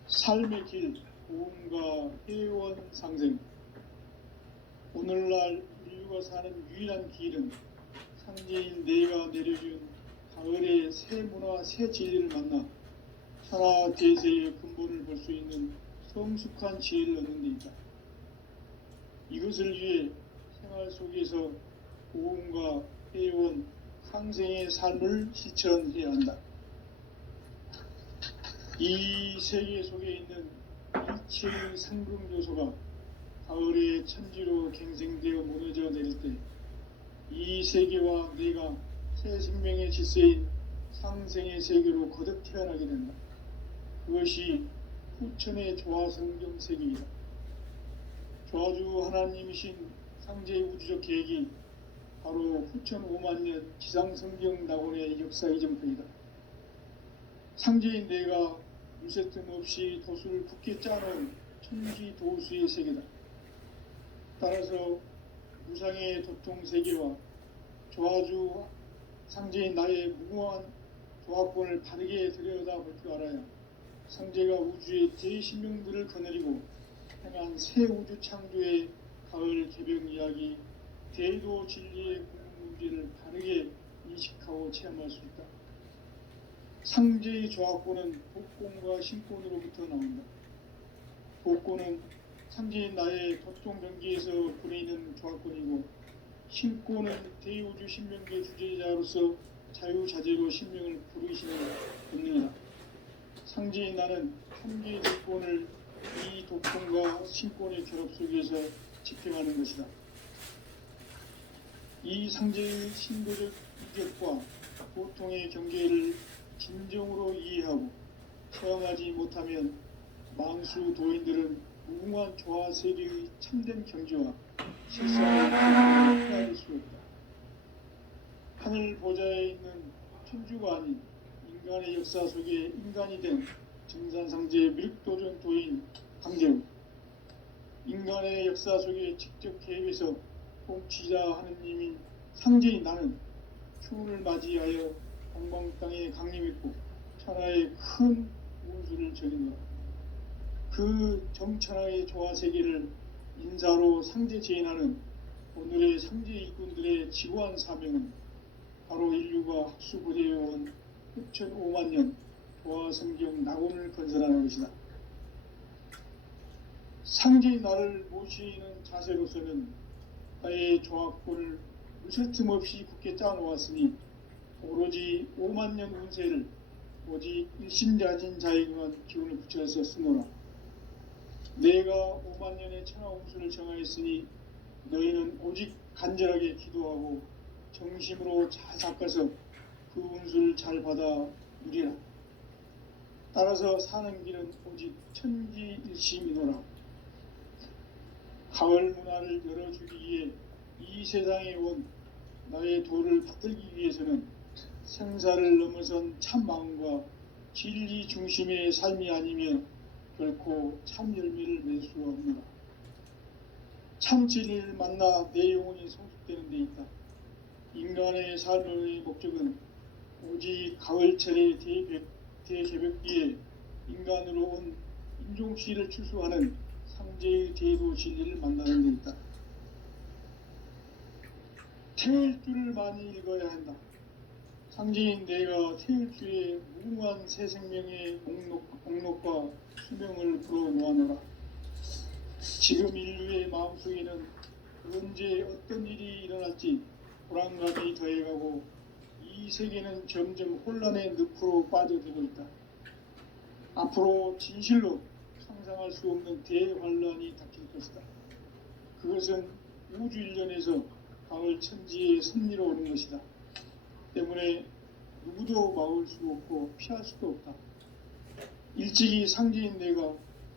삶의 길, 고음과 회원 상생. 오늘날 인류가 사는 유일한 길은 상제인 내가 내려준 가을의 새 문화, 새 진리를 만나 천하 대세의 근본을 볼 수 있는 성숙한 지혜를 얻는 데 있다. 이것을 위해 생활 속에서 고음과 회원, 상생의 삶을 실천해야 한다. 이 세계 속에 있는 일체의 상금 요소가 가을의 천지로 갱생되어 무너져 내릴 때 이 세계와 내가 새 생명의 질서인 상생의 세계로 거듭 태어나게 된다. 그것이 후천의 조화성경 세계이다. 조화주 하나님이신 상제의 우주적 계획이 바로 후천 5만 년 지상성경 낙원의 역사 이전편이다. 상제인 내가 무쇠 틈 없이 도수를 굳게 짜놓은 천지 도수의 세계다. 따라서 무상의 도통 세계와 조화주 상제인 나의 무궁한 조화권을 바르게 들여다볼 줄 알아야 상제가 우주의 대신명들을 거느리고 행한 새 우주 창조의 가을 개벽 이야기, 대도 진리의 궁극 문제를 바르게 인식하고 체험할 수 있다. 상제의 조화권은 복권과 신권으로부터 나온다. 복권은 상제인 나의 도통 경계에서 부리는 조화권이고, 신권은 대우주 신명계 주제자로서 자유자재로 신명을 부르시는 본능이다. 상제인 나는 삼계의 조건을 이 독권과 신권의 결합 속에서 집행하는 것이다. 이 상제의 신도적 이격과 보통의 경계를 진정으로 이해하고 체험하지 못하면 만수 도인들은 무궁한 조화 세계의 참된 경지와 실상을 헤아릴 수 없다. 하늘 보좌에 있는 천주가 아닌 인간의 역사 속에 인간이 된 증산상제의 밀도전 도인 강재우, 인간의 역사 속에 직접 개입해서 통치자 하느님인 상제인 나는 추운을 맞이하여 동방 땅에 강림했고 천하의 큰 운수를 저리노라. 그 정천하의 조화세계를 인사로 상제 제인하는 오늘의 상제 일꾼들의 지고한 사명은 바로 인류가 학수부대해온 후천 5만 년 조화성경 낙원을 건설하는 것이다. 상제의 나를 모시는 자세로서는 나의 조화권을 무쇠틈 없이 굳게 짜놓았으니 오로지 5만 년 운세를 오직 일심자진 자에 의한 기운을 붙여서 쓰노라. 내가 5만 년의 천하 운수를 정하였으니 너희는 오직 간절하게 기도하고 정심으로 잘 닦아서 그 운수를 잘 받아 누리라. 따라서 사는 길은 오직 천지일심이노라. 가을 문화를 열어주기 위해 이 세상에 온 나의 도를 받들기 위해서는 생사를 넘어선 참 마음과 진리 중심의 삶이 아니면 결코 참 열매를 맺을 수가 없노라. 참 진리를 만나 내 영혼이 성숙되는 데 있다. 인간의 삶의 목적은 오직 가을철의 대개벽기에 인간으로 온 인종시를 추수하는 상제의 대도 진리를 만나는 데 있다. 태일주를 많이 읽어야 한다. 상제인 내가 태일주의 무궁한 새 생명의 목록과 수명을 불어놓아노라. 지금 인류의 마음속에는 언제 어떤 일이 일어날지 불안감이 더해가고 이 세계는 점점 혼란의 늪으로 빠져들고 있다. 앞으로 진실로 상상할 수 없는 대환란이 닥칠 것이다. 그것은 우주 일련에서 가을 천지의 섭리로 오는 것이다. 때문에 누구도 막을 수 없고 피할 수도 없다. 일찍이 상제인 내가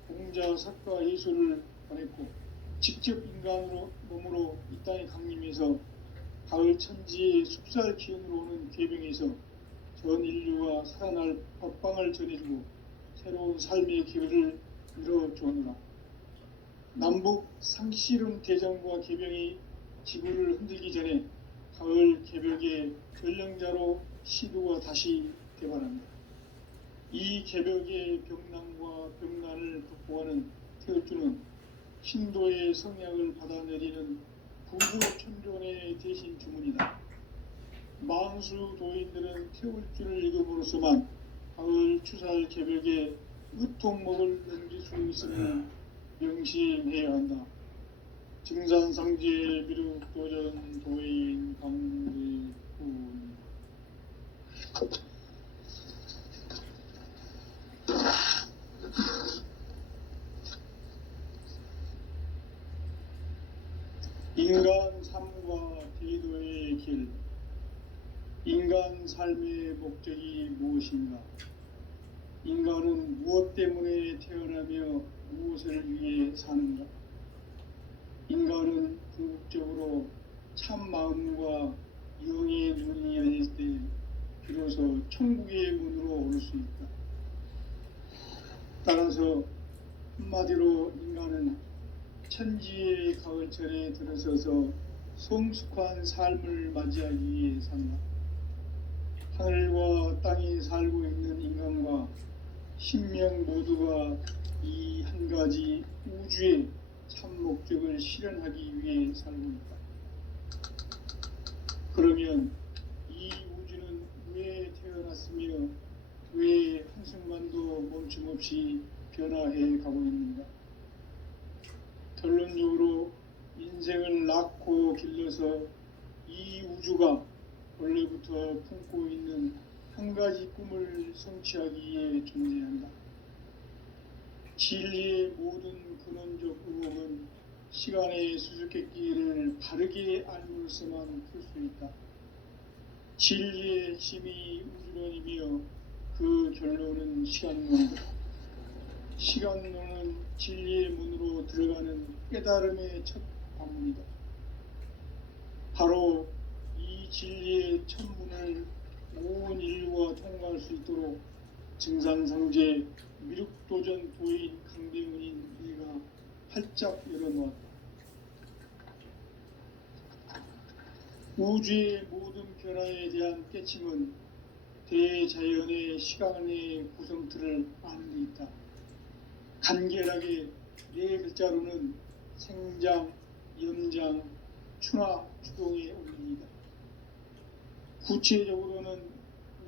공자, 석가, 예수를 보냈고 직접 인간으로 몸으로 이 땅에 강림해서 가을 천지의 숲살 기운으로 오는 괴병에서 전 인류가 살아날 법방을 전해주고 새로운 삶의 기회를 이뤄주오노라. 남북 상실은 대전과 개병이 지구를 흔들기 전에 가을 개벽의 전령자로 시도가 다시 개발합니다. 이 개벽의 병난과 병난을 극복하는 태울주는 신도의 성약을 받아내리는 부부천존의 대신 주문이다. 만수 도인들은 태울주를 읽음으로써만 가을 추살 개벽의 으통목을 넘길 수 있음을 명심해야 한다. 증산상제 비륵도전 도인 강대군. 인간 삶과 기도의 길. 인간 삶의 목적이 무엇인가? 인간은 무엇 때문에 태어나며 무엇을 위해 사는가? 인간은 궁극적으로 참 마음과 영의 눈이 열릴 때 비로소 천국의 문으로 올 수 있다. 따라서 한마디로 인간은 천지의 가을철에 들어서서 성숙한 삶을 맞이하기 위해 산다. 하늘과 땅에 살고 있는 인간과 신명 모두가 이 한 가지 우주의 참 목적을 실현하기 위해 살고 있다. 그러면 이 우주는 왜 태어났으며 왜 한순간도 멈춤없이 변화해 가고 있는가? 결론적으로 인생을 낳고 길러서 이 우주가 원래부터 품고 있는 한 가지 꿈을 성취하기 위해 존재한다. 진리의 모든 근원적 의혹은 시간의 수수께끼를 바르게 알므로서만 풀 수 있다. 진리의 힘이 우주론이며 그 결론은 시간론이다. 시간론은 진리의 문으로 들어가는 깨달음의 첫 관문이다. 바로 이 진리의 첫 문을 온 인류가 통과할 수 있도록 증산상제 미륵도전 도인 강대문인 내가 활짝 열어놓았다. 우주의 모든 변화에 대한 깨침은 대자연의 시간의 구성틀을 아는 데 있다. 간결하게 네 글자로는 생장, 염장, 추나 추동의 원리이다. 구체적으로는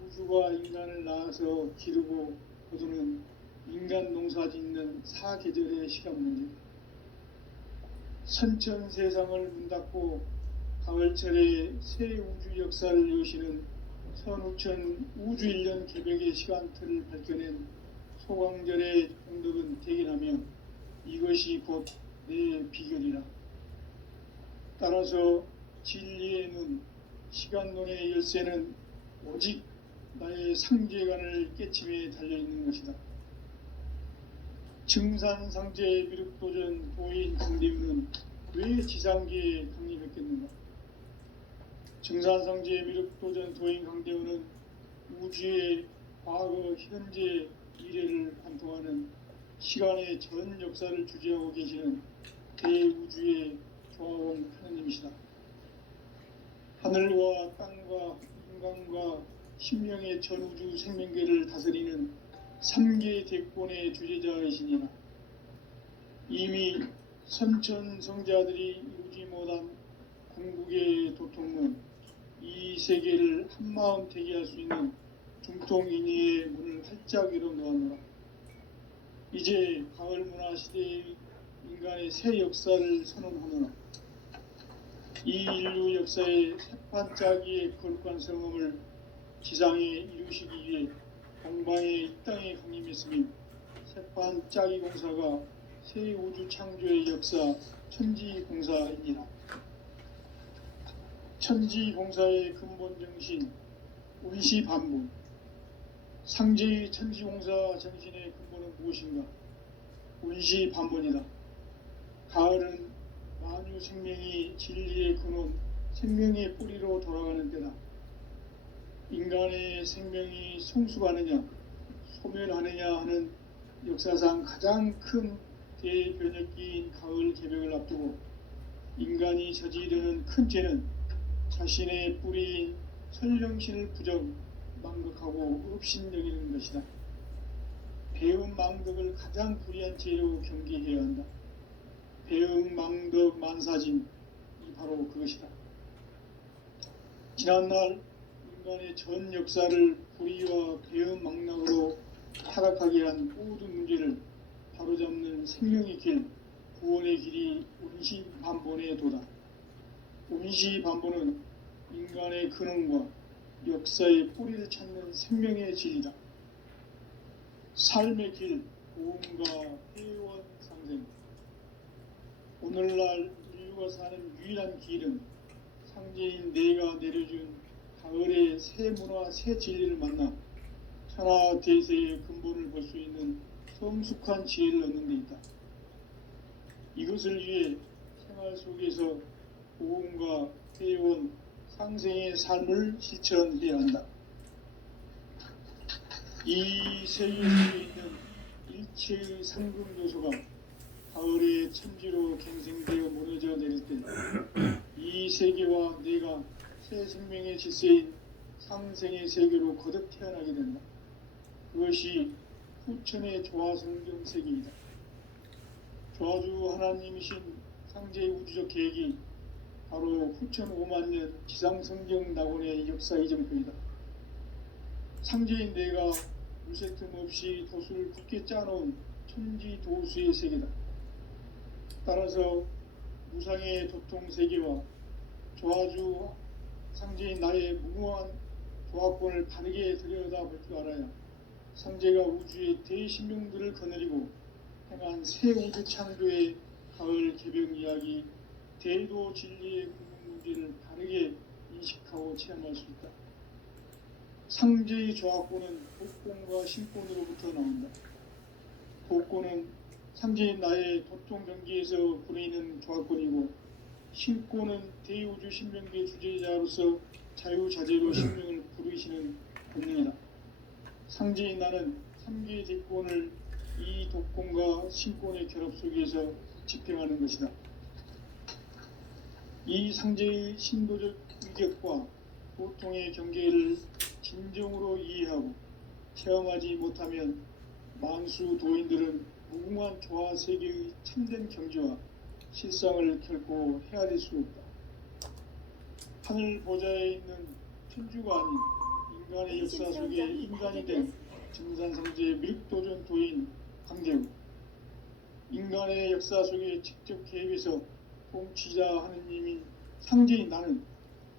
우주가 인간을 낳아서 기르고 거두는 인간 농사 짓는 사계절의 시간 문제. 선천 세상을 문 닫고 가을철에 새 우주 역사를 여시는 선우천 우주일년 개벽의 시간틀을 밝혀낸 소강절의 공덕은 대견하며 이것이 곧 내 비결이라. 따라서 진리의 눈, 시간론의 열쇠는 오직 나의 상제관을 깨침에 달려있는 것이다. 증산상제 미륵도전 도인 강대문은 왜 지상계에 강림했겠는가? 증산상제 미륵도전 도인 강대문은 우주의 과거, 현재, 미래를 관통하는 시간의 전 역사를 주재하고 계시는 대우주의 조화원 하느님이시다. 하늘과 땅과 인간과 신명의 전우주 생명계를 다스리는 3개 대권의 주제자이시니라. 이미 선천성자들이 이루지 못한 궁극의 도통론, 이 세계를 한마음 되게 할 수 있는 중통인의의 문을 활짝 열어놓았노라. 이제 가을 문화 시대의 인간의 새 역사를 선언하노라. 이 인류 역사의 새판짜기의 거룩한 성음을 지상에 이루시기 위해 동방의 이 땅에 강림했으니 새판짜기 공사가 새 우주 창조의 역사 천지공사이니라. 천지공사의 근본 정신 운시반복. 상제의 천지공사 정신의 근본은 무엇인가? 운시반복이다. 가을은 만유 생명이 진리의 근원, 생명의 뿌리로 돌아가는 때다. 인간의 생명이 성숙하느냐, 소멸하느냐 하는 역사상 가장 큰 대변혁기인 가을 개벽을 앞두고 인간이 저지르는 큰 죄는 자신의 뿌리인 설령신을 부정, 망극하고 업신여기는 것이다. 배음 망덕을 가장 불의한 죄로 경계해야 한다. 배음 망덕 만사진이 바로 그것이다. 지난날 인간의 전 역사를 불의와 배음 망락으로 타락하게 한 모든 문제를 바로잡는 생명의 길, 구원의 길이 운시반본의 도다. 운시반본은 인간의 근원과 역사의 뿌리를 찾는 생명의 진리다. 삶의 길, 고음과 회원 상생. 오늘날 인류가 사는 유일한 길은 상제인 내가 내려준 가을의 새 문화, 새 진리를 만나 천하대세의 근본을 볼 수 있는 성숙한 지혜를 얻는 데 있다. 이것을 위해 생활 속에서 고음과 해온 상생의 삶을 실천해야 한다. 이 세계 속에 있는 일체의 상금 요소가 가을의 천지로 갱생되어 무너져 내릴 때 이 세계와 내가 새 생명의 질서인 상생의 세계로 거듭 태어나게 된다. 그것이 후천의 조화성경 세계이다. 조화주 하나님이신 상제의 우주적 계획이 바로 후천 5만 년 지상성경 낙원의 역사 이정표이다. 상제인 내가 물새 틈 없이 도수를 굳게 짜놓은 천지 도수의 세계다. 따라서 무상의 도통 세계와 조화주 상제인 나의 무궁한 조합권을 바르게 들여다볼 줄 알아야 상제가 우주의 대신명들을 거느리고 행한 새 우주 창조의 가을 개벽 이야기 대도 진리의 근본 문제를 바르게 인식하고 체험할 수 있다. 상제의 조합권은 복권과 신권으로부터 나온다. 복권은 상제인 나의 도통 경기에서 부리는 조합권이고, 신권은 대우주 신명계 주제자로서 자유자재로 신명을 부르시는 본능이다. 상제인 나는 3개의 대권을 이 독권과 신권의 결합 속에서 집행하는 것이다. 이 상제의 신도적 위격과 보통의 경계를 진정으로 이해하고 체험하지 못하면 만수 도인들은 무궁한 조화 세계의 참된 경지와 실상을 결코 헤아릴 수 없다. 하늘 보좌에 있는 천주가 아닌 인간의 역사 속에 인간이 된 증산성제 밀도전 도인 강대우, 인간의 역사 속에 직접 개입해서 통치자 하느님인 상제인 나는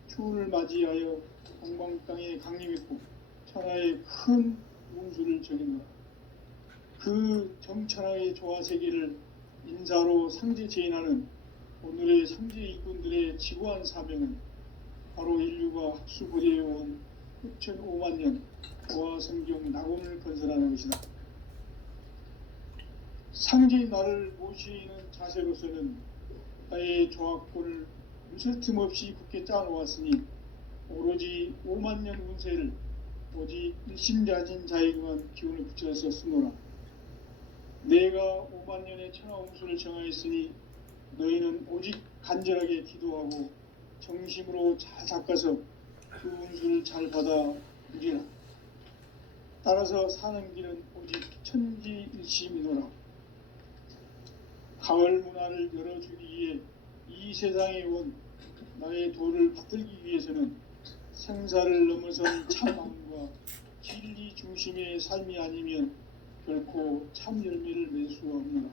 추운을 맞이하여 동방 땅에 강림했고 천하의 큰 운수를 적인다. 그 정천하의 조화 세계를 인사로 상제 제인하는 오늘의 상제 일꾼들의 지구한 사명은 바로 인류가 학수부대해온 후천 5만 년 조화 성경 낙원을 건설하는 것이다. 상제인 나를 모시는 자세로서는 나의 조합권을 무설틈 없이 굳게 짜놓았으니 오로지 5만 년 운세를 오직 일심자진 자에게만 기운을 붙여서 쓰노라. 내가 5만 년의 천하 운수를 정하였으니 너희는 오직 간절하게 기도하고 정심으로 잘 닦아서 그 운수를 잘 받아 누리라. 따라서 사는 길은 오직 천지일심이노라. 가을 문화를 열어주기 위해 이 세상에 온 나의 도를 받들기 위해서는 생사를 넘어선 참마음과 진리 중심의 삶이 아니면 결코 참 열매를 맺을 수가 없노라.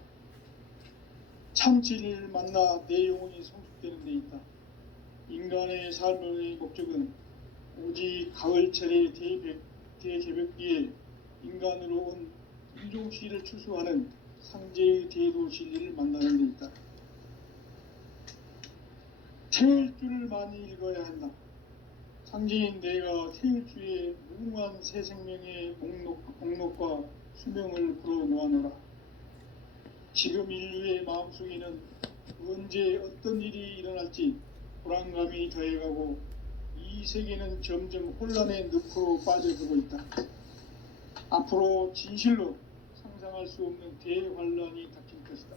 참 진리를 만나 내 영혼이 성숙되는 데 있다. 인간의 삶의 목적은 오직 가을철의 대개벽기에 인간으로 온 인종시를 추수하는 상제의 대도 진리를 만나는 데 있다. 태일주를 많이 읽어야 한다. 상제인 내가 태일주의 무궁한 새 생명의 목록과 수명을 불어놓아노라. 지금 인류의 마음속에는 언제 어떤 일이 일어날지 불안감이 더해가고 이 세계는 점점 혼란의 늪으로 빠져들고 있다. 앞으로 진실로 상상할 수 없는 대환란이 닥칠 것이다.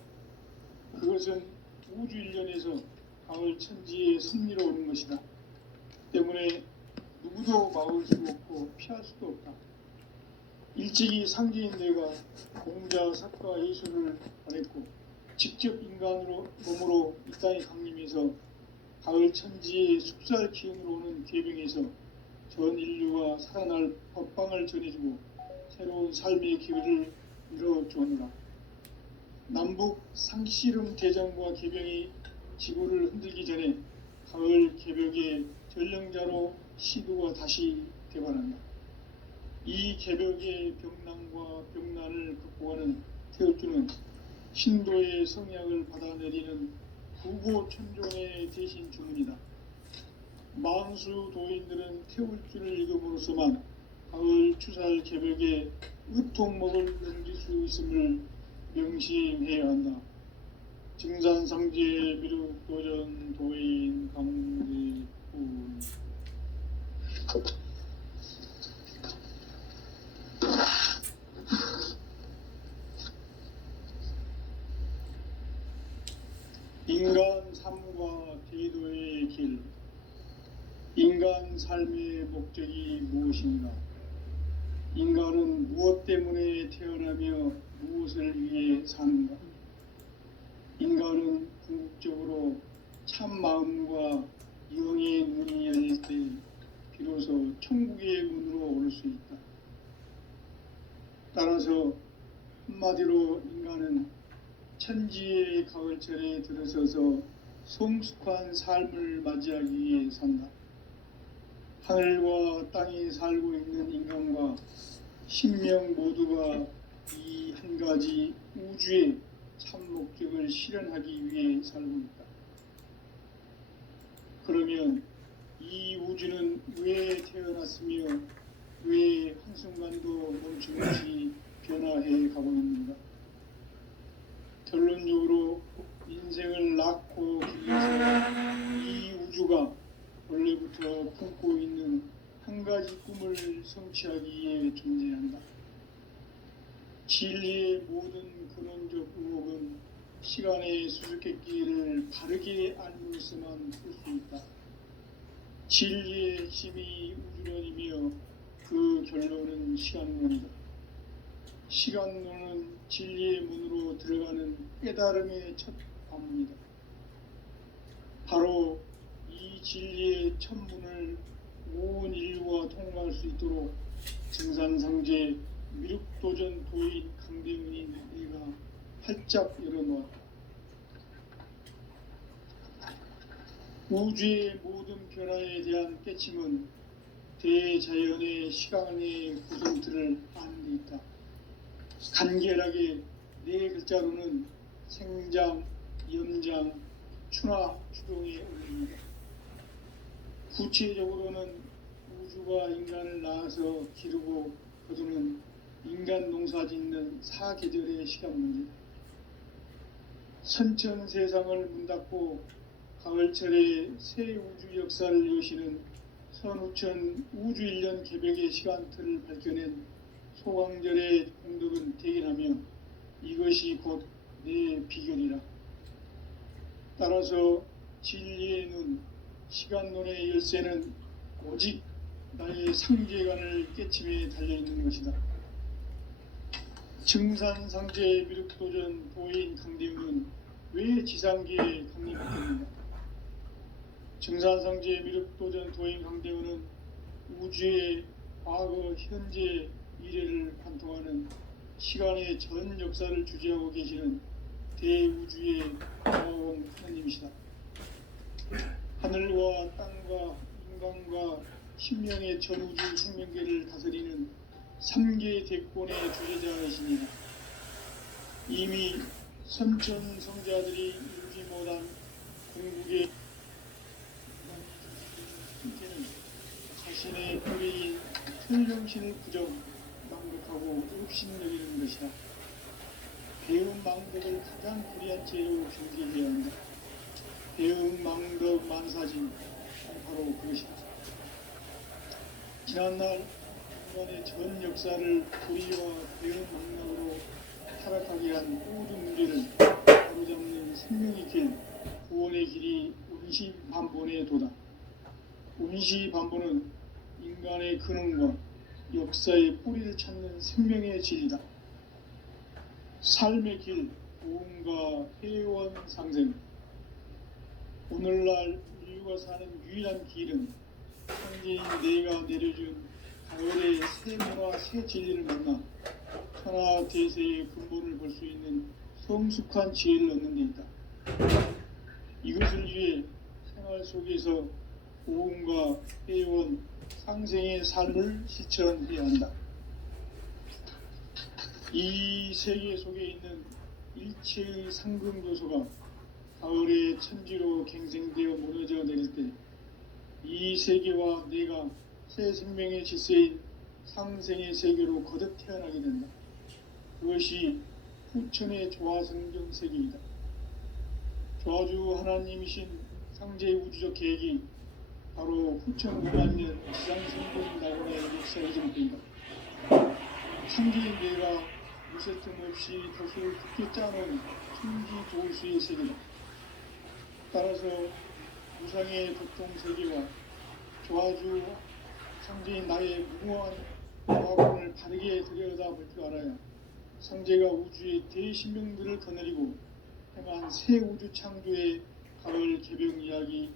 그것은 우주 일련에서 가을 천지의 섭리로 오는 것이다. 때문에 누구도 막을 수 없고 피할 수도 없다. 일찍이 상제인 내가 공자, 사과, 예수를 보냈고 직접 인간으로 몸으로 이 땅에 강림해서 가을 천지의 숙살 기운으로 오는 계병에서 전 인류가 살아날 법방을 전해주고 새로운 삶의 기회를 이뤄주었노라. 남북 상씨름 대전과 계병이 지구를 흔들기 전에 가을 개벽의 전령자로 시도가 다시 되관한다. 이 개벽의 병난과 병난을 극복하는 태울주는 신도의 성약을 받아내리는 구고 천종의 대신 주문이다. 만수 도인들은 태울 줄을 읽음으로써만 가을 추살 개벽에 으통목을 넘길 수 있음을 명심해야 한다. 증산상제 미륵도전 도인 강대훈. 인간 삶과 대도의 길. 인간 삶의 목적이 무엇인가? 인간은 무엇 때문에 태어나며 무엇을 위해 사는가? 인간은 궁극적으로 참 마음과 영의 눈이 열릴 때 비로소 천국의 문으로 올 수 있다. 따라서 한마디로 인간은 천지의 가을철에 들어서서 성숙한 삶을 맞이하기 위해 산다. 하늘과 땅에 살고 있는 인간과 신명 모두가 이 한 가지 우주의 참 목적을 실현하기 위해 살고 있다. 그러면 이 우주는 왜 태어났으며 왜 한순간도 멈춤없이 변화해 가고 있는가? 결론적으로 인생을 낳고 길러서 이 우주가 원래부터 품고 있는 한 가지 꿈을 성취하기 위해 존재한다. 진리의 모든 근원적 의혹은 시간의 수수께끼를 바르게 알므로서만 풀 수 있다. 진리의 핵심이 우주론이며 그 결론은 시간론이다. 시간론은 진리의 문으로 들어가는 깨달음의 첫 관문이다. 바로 이 진리의 첫 문을 온 인류가 통과할 수 있도록 증산상제 미륵도전 도인 강대훈이 내가 활짝 열어놓았다. 우주의 모든 변화에 대한 깨침은 대자연의 시간의 구성틀을 아는 데 있다. 간결하게 네 글자로는 생장, 염장, 추나, 추동에 올립니다. 구체적으로는 우주가 인간을 낳아서 기르고 거두는 인간 농사 짓는 사계절의 시간 문제다. 선천 세상을 문닫고 가을철에 새 우주 역사를 여시는 선우천 우주 1년 개벽의 시간틀을 밝혀낸 소강절의 공덕은 대견하며 이것이 곧 내 비결이라. 따라서 진리의 눈, 시간론의 열쇠는 오직 나의 상계관을 깨침에 달려있는 것이다. 증산상제 미륵도전 도인 강대훈은 왜 지상계에 강림했겠는가? 증산상제 미륵도전 도인 강대훈은 우주의 과거, 현재, 미래를 관통하는 시간의 전 역사를 주재하고 계시는 대우주의 고마운 하나님이시다. 하늘과 땅과 인간과 신명의 전우주 생명계를 다스리는 3개 대권의 주제자이시니라. 이미 선천 성자들이 이루지 못한 궁극의 형태는 자신의 뿌리인 천령신을 부정 망독하고 욕심여기는 것이다. 배운 망덕을 가장 불의한 죄로 경계해야 한다. 배운 망덕 만사진 바로 그것이다. 지난날 인간의 전 역사를 불의와 배운 망덕으로 타락하게 한 모든 문제를 바로잡는 생명의 길, 구원의 길이 운시반본의 도다. 운시반본은 인간의 근원과 역사의 뿌리를 찾는 생명의 진리다. 삶의 길, 보험과 회원 상생. 오늘날 인류가 사는 유일한 길은 현재인 내가 내려준 가을의 새 문화, 새 진리를 만나 천하 대세의 근본을 볼 수 있는 성숙한 지혜를 얻는 데 있다. 이것을 위해 생활 속에서 보험과 회원, 상생의 삶을 실천해야 한다. 이 세계 속에 있는 일체의 상금 요소가 가을의 천지로 갱생되어 무너져 내릴 때 이 세계와 내가 새 생명의 질서인 상생의 세계로 거듭 태어나게 된다. 그것이 후천의 조화성경 세계이다. 조화주 하나님이신 상제의 우주적 계획이 바로 후천 5만 년 지상성공 낙원의 역사의 전부이다. 상제인 내가 무쇠틈 없이 덫을 깊게 짜놓은 천지 도수의 세계다. 따라서 무상의 도통 세계와 조화주 상제인 나의 무모한 조화관을 바르게 들여다볼 줄 알아야 상제가 우주의 대신명들을 거느리고 행한 새 우주 창조의 가을 개병 이야기,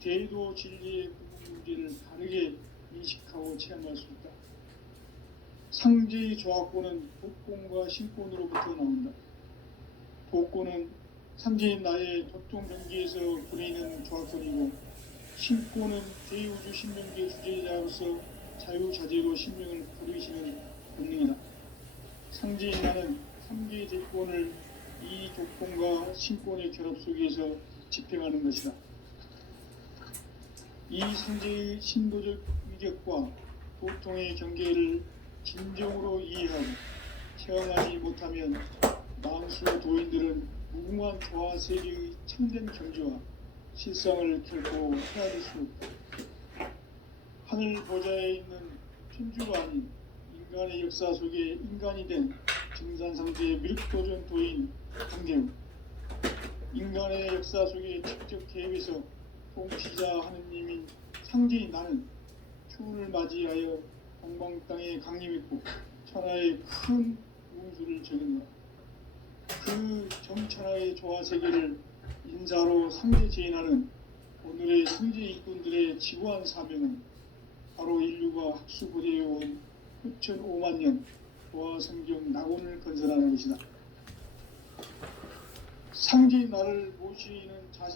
대도 진리의 구분 문제를 바르게 인식하고 체험할 수 있다. 상제의 조화권은 복권과 신권으로부터 나온다. 복권은 상제인 나의 도통 경기에서 부리는 조화권이고, 신권은 대우주 신명계 주제자로서 자유자재로 신명을 부리시는 본능이다. 상제인 나는 3개의 대권을 이 도권과 신권의 결합 속에서 집행하는 것이다. 이 상제의 신도적 위격과 도통의 경계를 진정으로 이해하고 체험하지 못하면 만수 도인들은 무궁한 조화 세계의 참된 경지와 실상을 결코 헤아릴 수 없다. 하늘 보좌에 있는 천주가 아닌 인간의 역사 속에 인간이 된 증산상제의 밀도전 도인 강재우, 인간의 역사 속에 직접 개입해서 통치자 하느님인 상제인 나는 추운을 맞이하여 동방 땅에 강림했고 천하의 큰 운수를 적은다. 그 정천하의 조화 세계를 인자로 상제 제인하는 오늘의 상제 일꾼들의 지구한 사명은 바로 인류가 학수부대해온 후천 5만 년 조화 성경 낙원을 건설하는 것이다. 상제의 나를 모시는 자세